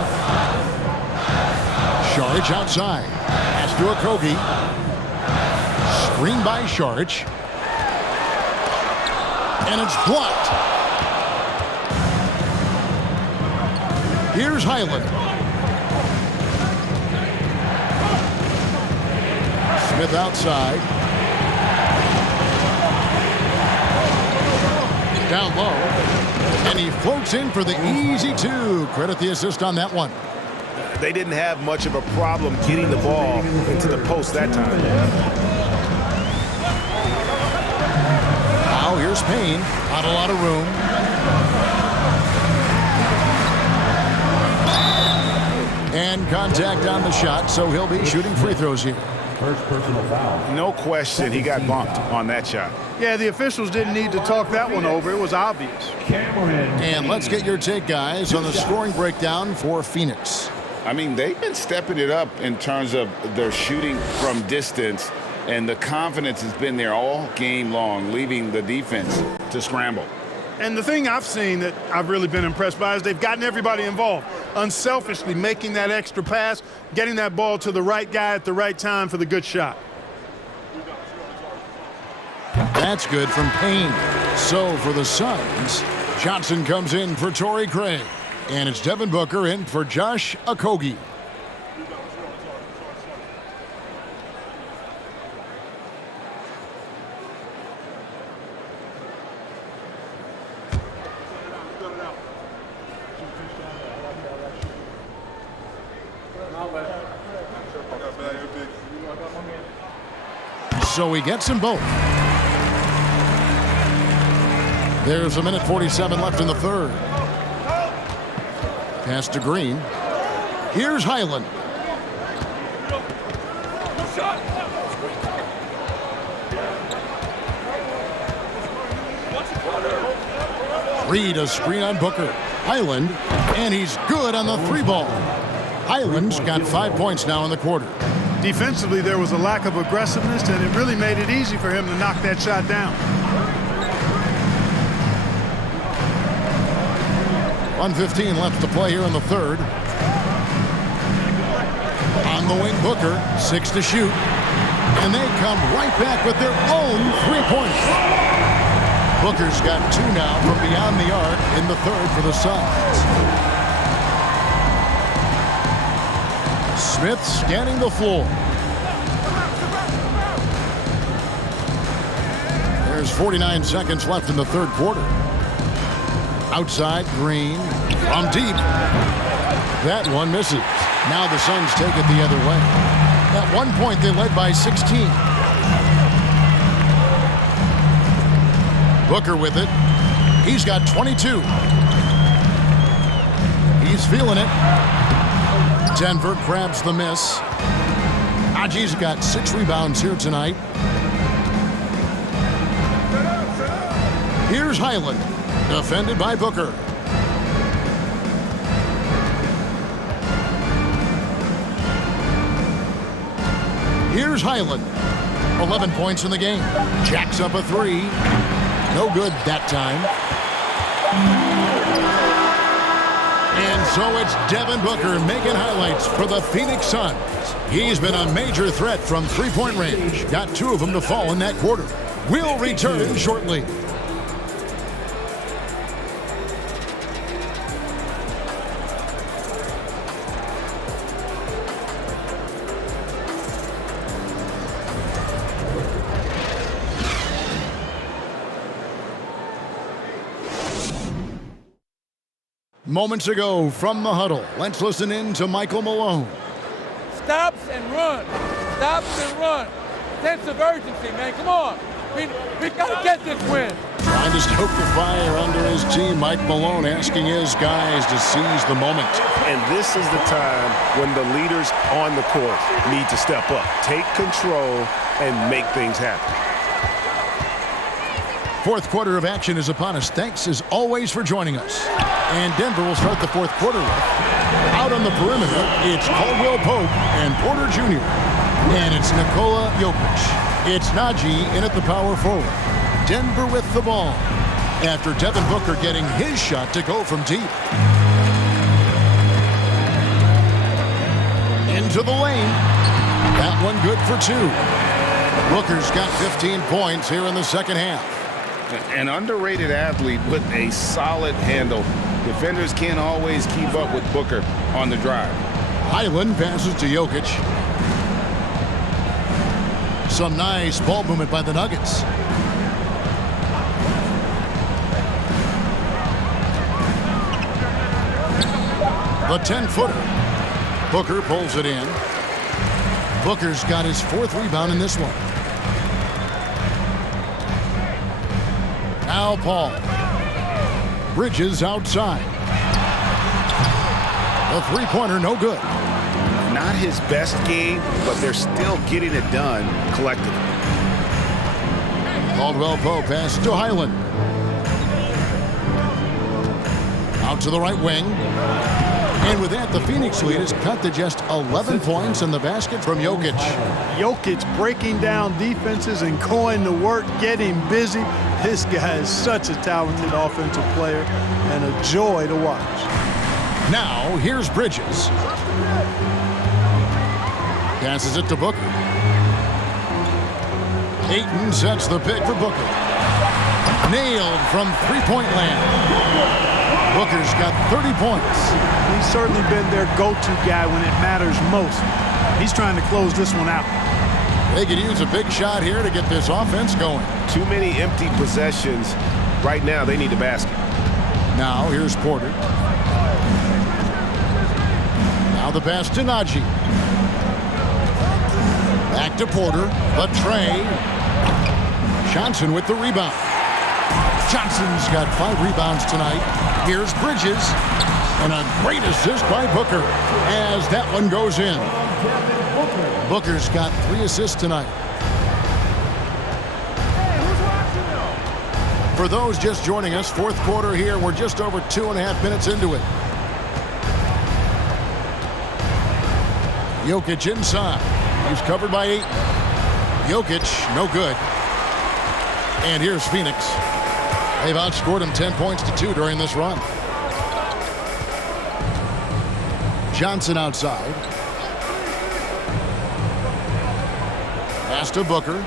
Sharge outside. Pass to Okogie. Screen by Sharge. And it's blocked. Here's Highland. Smith outside. Down low. And he floats in for the easy 2. Credit the assist on that one. They didn't have much of a problem getting the ball into the post that time. Now here's Payne. Not a lot of room. And contact on the shot, so he'll be shooting free throws here. First personal foul. No question he got bumped on that shot. Yeah, the officials didn't need to talk that one over. It was obvious. And let's get your take, guys, on the scoring breakdown for Phoenix. I mean, they've been stepping it up in terms of their shooting from distance, and the confidence has been there all game long, leaving the defense to scramble. And the thing I've seen that I've really been impressed by is they've gotten everybody involved, unselfishly making that extra pass, getting that ball to the right guy at the right time for the good shot. That's good from Payne. So for the Suns, Johnson comes in for Torrey Craig. And it's Devin Booker in for Josh Okogie. So he gets them both. There's a minute 47 left in the 3rd. Pass to Green. Here's Highland. Reed a screen on Booker. Highland, and he's good on the 3-ball. Highland's got 5 points now in the quarter. Defensively, there was a lack of aggressiveness, and it really made it easy for him to knock that shot down. 1:15 left to play here in the 3rd. On the wing, Booker, 6 to shoot. And they come right back with their own 3-pointer. Booker's got 2 now from beyond the arc in the third for the Suns. Smith scanning the floor. There's 49 seconds left in the third quarter. Outside, Green from deep. That one misses. Now the Suns take it the other way. At one point, they led by 16. Booker with it. He's got 22. He's feeling it. Denver grabs the miss. Aji's got 6 rebounds here tonight. Here's Highland, defended by Booker. Here's Highland. 11 points in the game. Jacks up a 3. No good that time. And so it's Devin Booker making highlights for the Phoenix Suns. He's been a major threat from three-point range. Got 2 of them to fall in that quarter. We'll return shortly. Moments ago from the huddle, let's listen in to Michael Malone. Stops and run. Stops and run. Sense of urgency, man. Come on. We got to get this win. Trying to stoke the fire under his team, Mike Malone asking his guys to seize the moment. And this is the time when the leaders on the court need to step up, take control, and make things happen. Fourth quarter of action is upon us. Thanks as always for joining us. And Denver will start the fourth quarter with. Out on the perimeter, it's Caldwell Pope and Porter Jr. And it's Nikola Jokic. It's Najee in at the power forward. Denver with the ball after Devin Booker getting his shot to go from deep. Into the lane. That one good for 2. Booker's got 15 points here in the second half. An underrated athlete with a solid handle. Defenders can't always keep up with Booker on the drive. Highland passes to Jokic. Some nice ball movement by the Nuggets. The 10-footer. Booker pulls it in. Booker's got his 4th rebound in this one. Now Paul. Bridges outside. The three-pointer no good. Not his best game, but they're still getting it done collectively. Caldwell Pope pass to Highland. Out to the right wing. And with that, the Phoenix lead is cut to just 11 points in the basket from Jokic. Jokic breaking down defenses and going to work, getting busy. This guy is such a talented offensive player and a joy to watch. Now, here's Bridges. Passes it to Booker. Ayton sets the pick for Booker. Nailed from three-point land. Booker's got 30 points. He's certainly been their go-to guy when it matters most. He's trying to close this one out. They could use a big shot here to get this offense going. Too many empty possessions. Right now, they need the basket. Now, here's Porter. Now the pass to Najee. Back to Porter. The tray. Johnson with the rebound. Johnson's got 5 rebounds tonight. Here's Bridges. And a great assist by Booker as that one goes in. Booker's got 3 assists tonight. For those just joining us, fourth quarter here. We're just over 2.5 minutes into it. Jokic inside. He's covered by 8. Jokic, no good. And here's Phoenix. They've outscored him 10 points to 2 during this run. Johnson outside. Pass to Booker.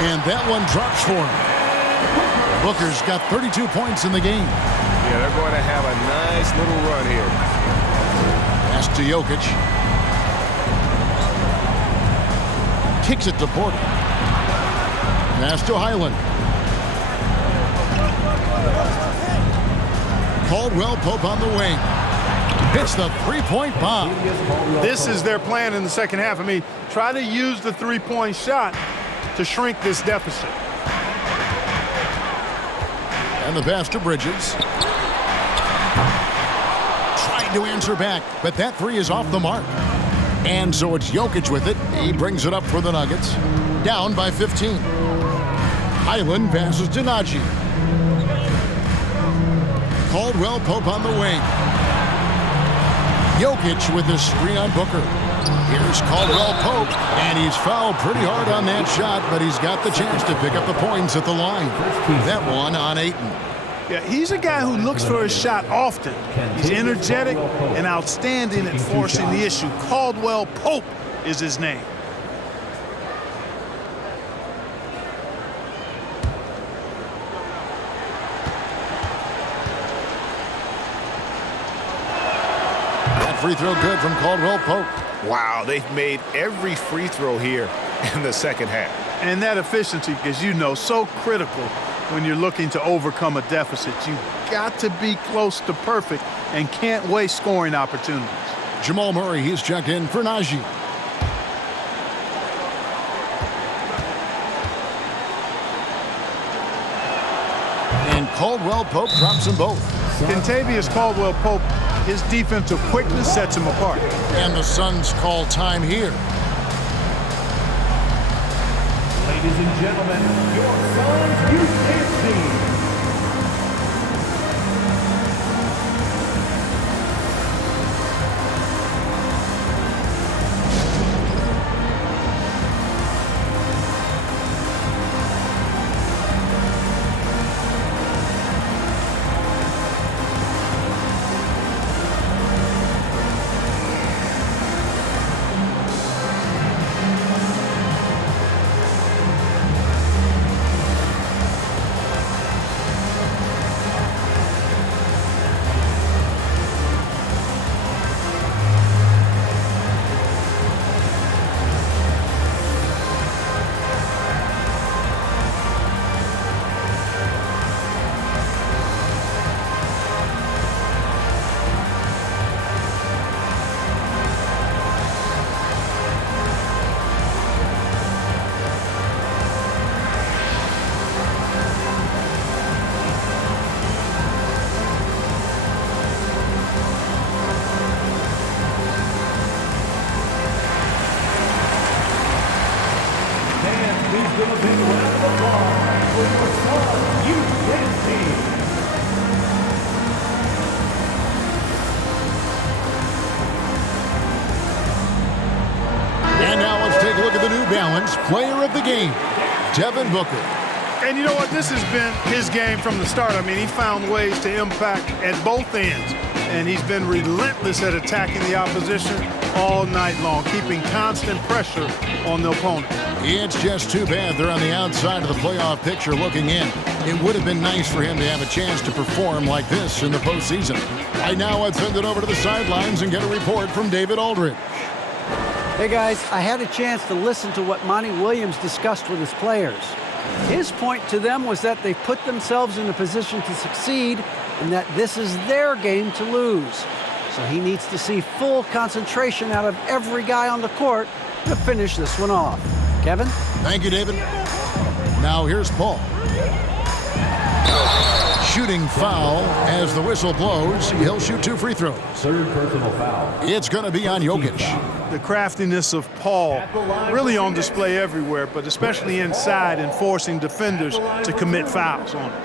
And that one drops for him. Booker's got 32 points in the game. Yeah, they're going to have a nice little run here. Pass to Jokic. Kicks it to Porter. Pass to Highland. Caldwell Pope on the wing. Hits the three-point bomb. This is their plan in the second half. I mean, try to use the three-point shot to shrink this deficit. And the pass to Bridges. Trying to answer back, but that three is off the mark. And so it's Jokic with it. He brings it up for the Nuggets. Down by 15. Highland passes to Najee. Caldwell Pope on the wing. Jokic with his screen on Booker. Here's Caldwell Pope, and he's fouled pretty hard on that shot, but he's got the chance to pick up the points at the line. That one on Ayton. Yeah, he's a guy who looks for his shot often. He's energetic and outstanding at forcing the issue. Caldwell Pope is his name. That free throw good from Caldwell Pope. Wow, they've made every free throw here in the second half. And that efficiency, as you know, so critical when you're looking to overcome a deficit. You've got to be close to perfect and can't waste scoring opportunities. Jamal Murray, he's checked in for Najee. And Caldwell Pope drops them both. Kentavious Caldwell Pope, his defensive quickness sets him apart. And the Suns call time here. Ladies and gentlemen, your Suns Houston team. And now let's take a look at the New Balance player of the game, Devin Booker. And you know what? This has been his game from the start. I mean, he found ways to impact at both ends. And he's been relentless at attacking the opposition all night long, keeping constant pressure on the opponent. It's just too bad they're on the outside of the playoff picture looking in. It would have been nice for him to have a chance to perform like this in the postseason. Right now, let's send it over to the sidelines and get a report from David Aldridge. Hey guys, I had a chance to listen to what Monty Williams discussed with his players. His point to them was that they put themselves in a position to succeed and that this is their game to lose. So he needs to see full concentration out of every guy on the court to finish this one off. Kevin? Thank you, David. Now here's Paul. Shooting foul as the whistle blows. He'll shoot 2 free throws. Third personal foul. It's going to be on Jokic. The craftiness of Paul really on display everywhere, but especially inside and forcing defenders to commit fouls on him.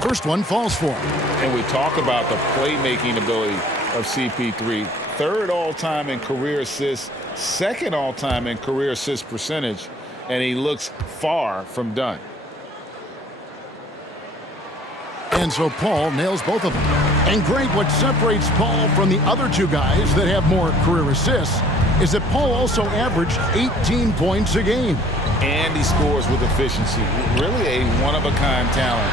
First one falls for him. And we talk about the playmaking ability of CP3. Third all-time in career assists, second all-time in career assist percentage. and he looks far from done. And so Paul nails both of them. And Greg, what separates Paul from the other two guys that have more career assists is that Paul also averaged 18 points a game. And he scores with efficiency. Really a one-of-a-kind talent.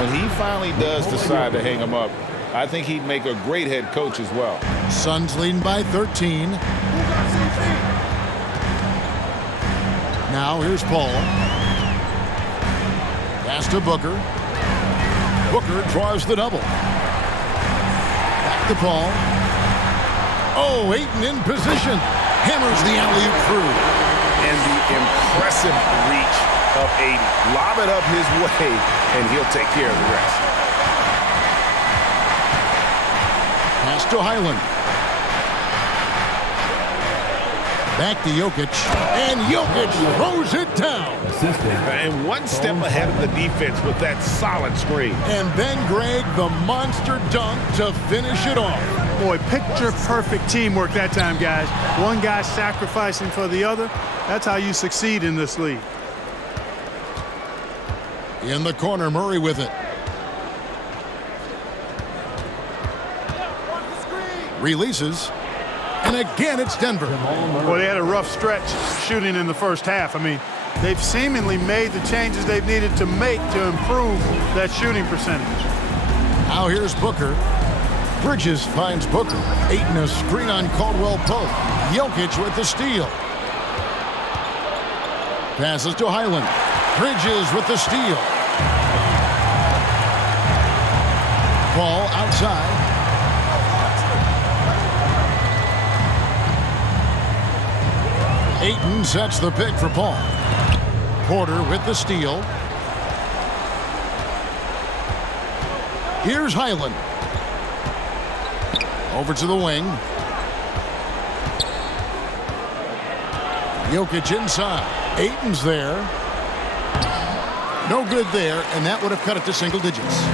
When he finally does decide to hang him up, I think he'd make a great head coach as well. Suns leading by 13. Now here's Paul. Pass to Booker. Booker draws the double. Back to Paul. Oh, Ayton in position. Hammers the alley-oop through. And the impressive reach of Ayton. Lob it up his way, and he'll take care of the rest. Pass to Highland. Back to Jokic. And Jokic throws it down. And one step ahead of the defense with that solid screen. And then Greg, the monster dunk to finish it off. Boy, picture-perfect teamwork that time, guys. One guy sacrificing for the other. That's how you succeed in this league. In the corner, Murray with it. Releases. And again, it's Denver. Well, they had a rough stretch shooting in the first half. I mean, they've seemingly made the changes they've needed to make to improve that shooting percentage. Now here's Booker. Bridges finds Booker. Ayton a screen on Caldwell Pope. Jokic with the steal. Passes to Highland. Bridges with the steal. Ball outside. Ayton sets the pick for Paul. Porter with the steal. Here's Highland. Over to the wing. Jokic inside. Ayton's there. No good there, and that would have cut it to single digits.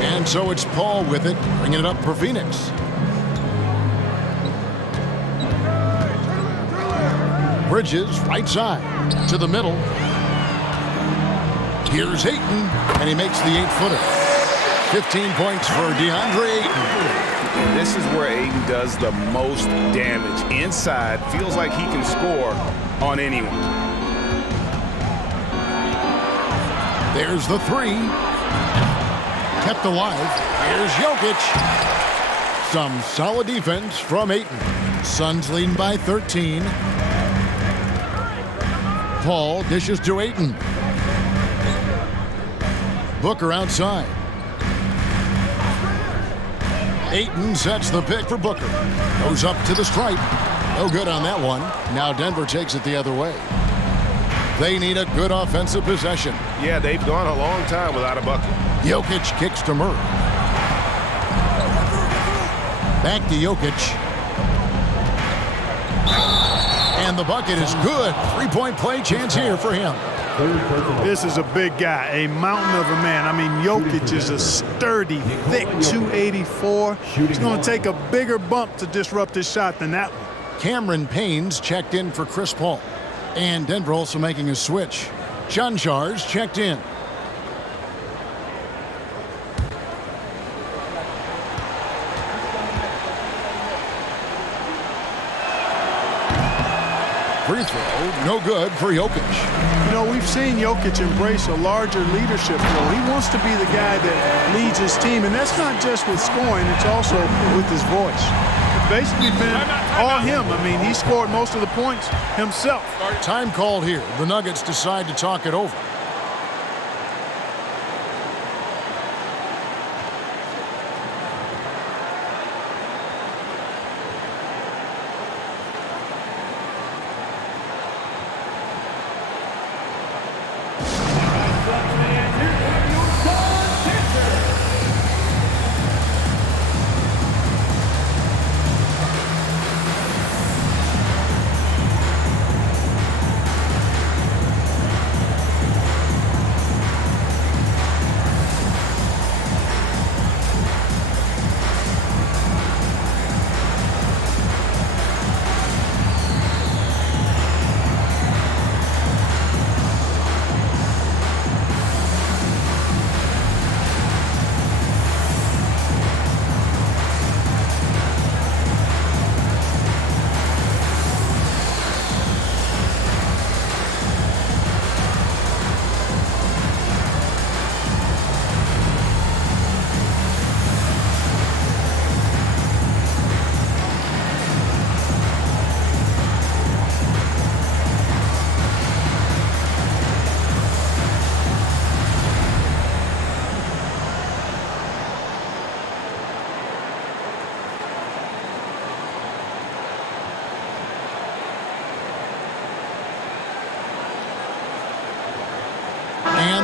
And so it's Paul with it, bringing it up for Phoenix. Bridges, right side, to the middle. Here's Ayton, and he makes the 8-footer. 15 points for DeAndre Ayton. And this is where Ayton does the most damage. Inside, feels like he can score on anyone. There's the three. Kept alive. Here's Jokic. Some solid defense from Ayton. Suns leading by 13. Paul dishes to Ayton. Booker outside. Ayton sets the pick for Booker. Goes up to the stripe. No good on that one. Now Denver takes it the other way. They need a good offensive possession. Yeah, they've gone a long time without a bucket. Jokic kicks to Murray. Back to Jokic. And the bucket is good. Three-point play chance here for him. This is a big guy, a mountain of a man. I mean, Jokic is a sturdy, thick 284. He's going to take a bigger bump to disrupt his shot than that one. Cameron Payne's checked in for Chris Paul. And Denver also making a switch. Chanchar's checked in. Free throw, no good for Jokic. You know, we've seen Jokic embrace a larger leadership role. He wants to be the guy that leads his team, and that's not just with scoring, it's also with his voice. It's basically been all him. I mean, he scored most of the points himself. Time called here. The Nuggets decide to talk it over.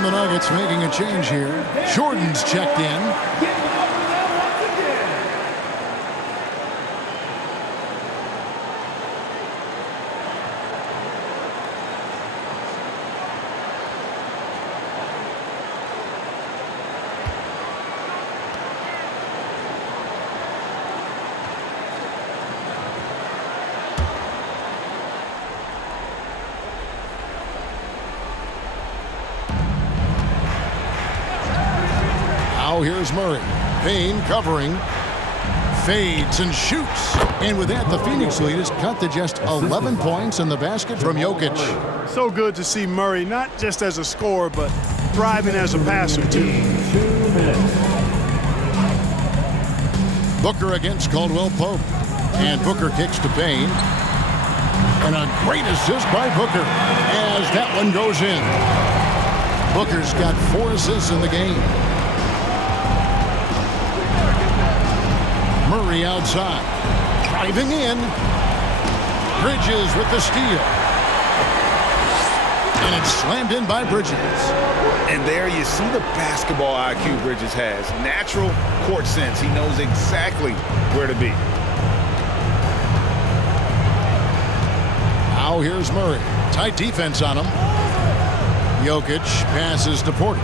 the Nuggets making a change here. Jordan's checked in. Now here's Murray. Payne covering. Fades and shoots. And with that, the Phoenix lead is cut to just 11 points in the basket from Jokic. So good to see Murray, not just as a scorer, but thriving as a passer, too. Booker against Caldwell Pope. And Booker kicks to Payne. And a great assist by Booker as that one goes in. Booker's got 4 assists in the game. Murray outside. Driving in. Bridges with the steal. And it's slammed in by Bridges. And there you see the basketball IQ Bridges has. Natural court sense. He knows exactly where to be. Now here's Murray. Tight defense on him. Jokic passes to Porter.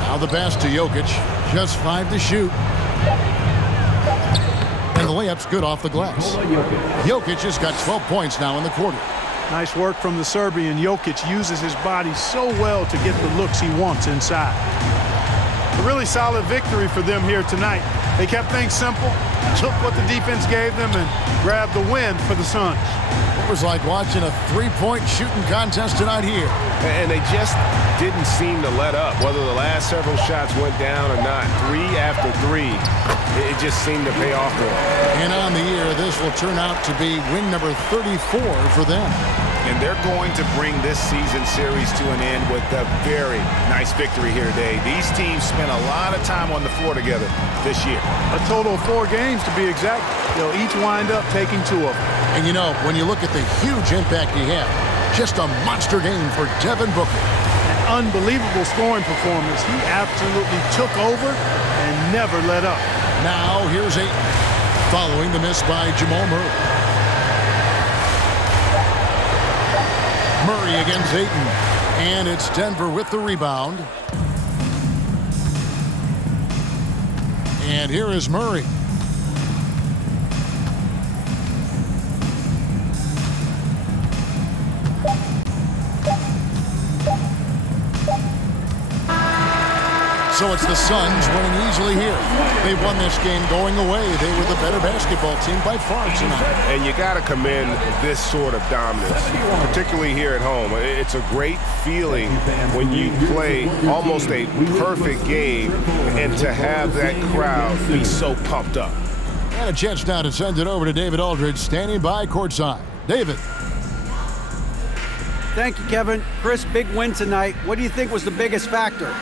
Now the pass to Jokic. Just 5 to shoot. And the layup's good off the glass. Jokic has got 12 points now in the quarter. Nice work from the Serbian. Jokic uses his body so well to get the looks he wants inside. A really solid victory for them here tonight. They kept things simple, took what the defense gave them, and grabbed the win for the Suns. It was like watching a 3-point shooting contest tonight here. And they just didn't seem to let up, whether the last several shots went down or not. 3 after 3, it just seemed to pay off for them. And on the year, this will turn out to be win number 34 for them. And they're going to bring this season series to an end with a very nice victory here today. These teams spent a lot of time on the floor together this year. A total of 4 games to be exact. They'll each wind up taking 2 of them. And you know, when you look at the huge impact he had, just a monster game for Devin Booker. An unbelievable scoring performance. He absolutely took over and never let up. Now here's Ayton, following the miss by Jamal Murray. Murray against Ayton, and it's Denver with the rebound. And here is Murray. So it's the Suns winning easily here. They won this game going away. They were the better basketball team by far tonight. And you got to commend this sort of dominance, particularly here at home. It's a great feeling when you play almost a perfect game and to have that crowd be so pumped up. And a chance now to send it over to David Aldridge, standing by courtside. David. Thank you, Kevin. Chris, big win tonight. What do you think was the biggest factor?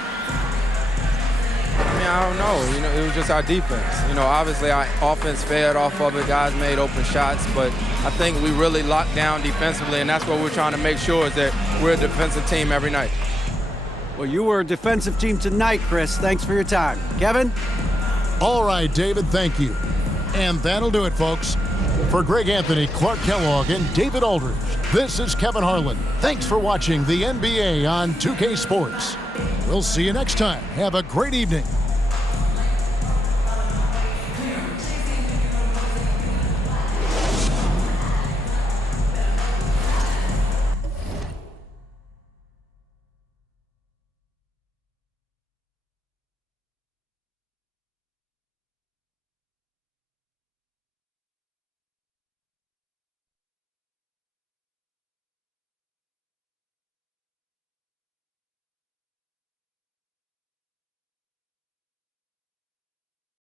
I don't know. It was just our defense. Obviously our offense fed off of it. Guys made open shots, but I think we really locked down defensively, and that's what we're trying to make sure is that we're a defensive team every night. Well, you were a defensive team tonight, Chris. Thanks for your time. Kevin? All right, David, thank you. And that'll do it, folks. For Greg Anthony, Clark Kellogg, and David Aldridge, this is Kevin Harlan. Thanks for watching the NBA on 2K Sports. We'll see you next time. Have a great evening.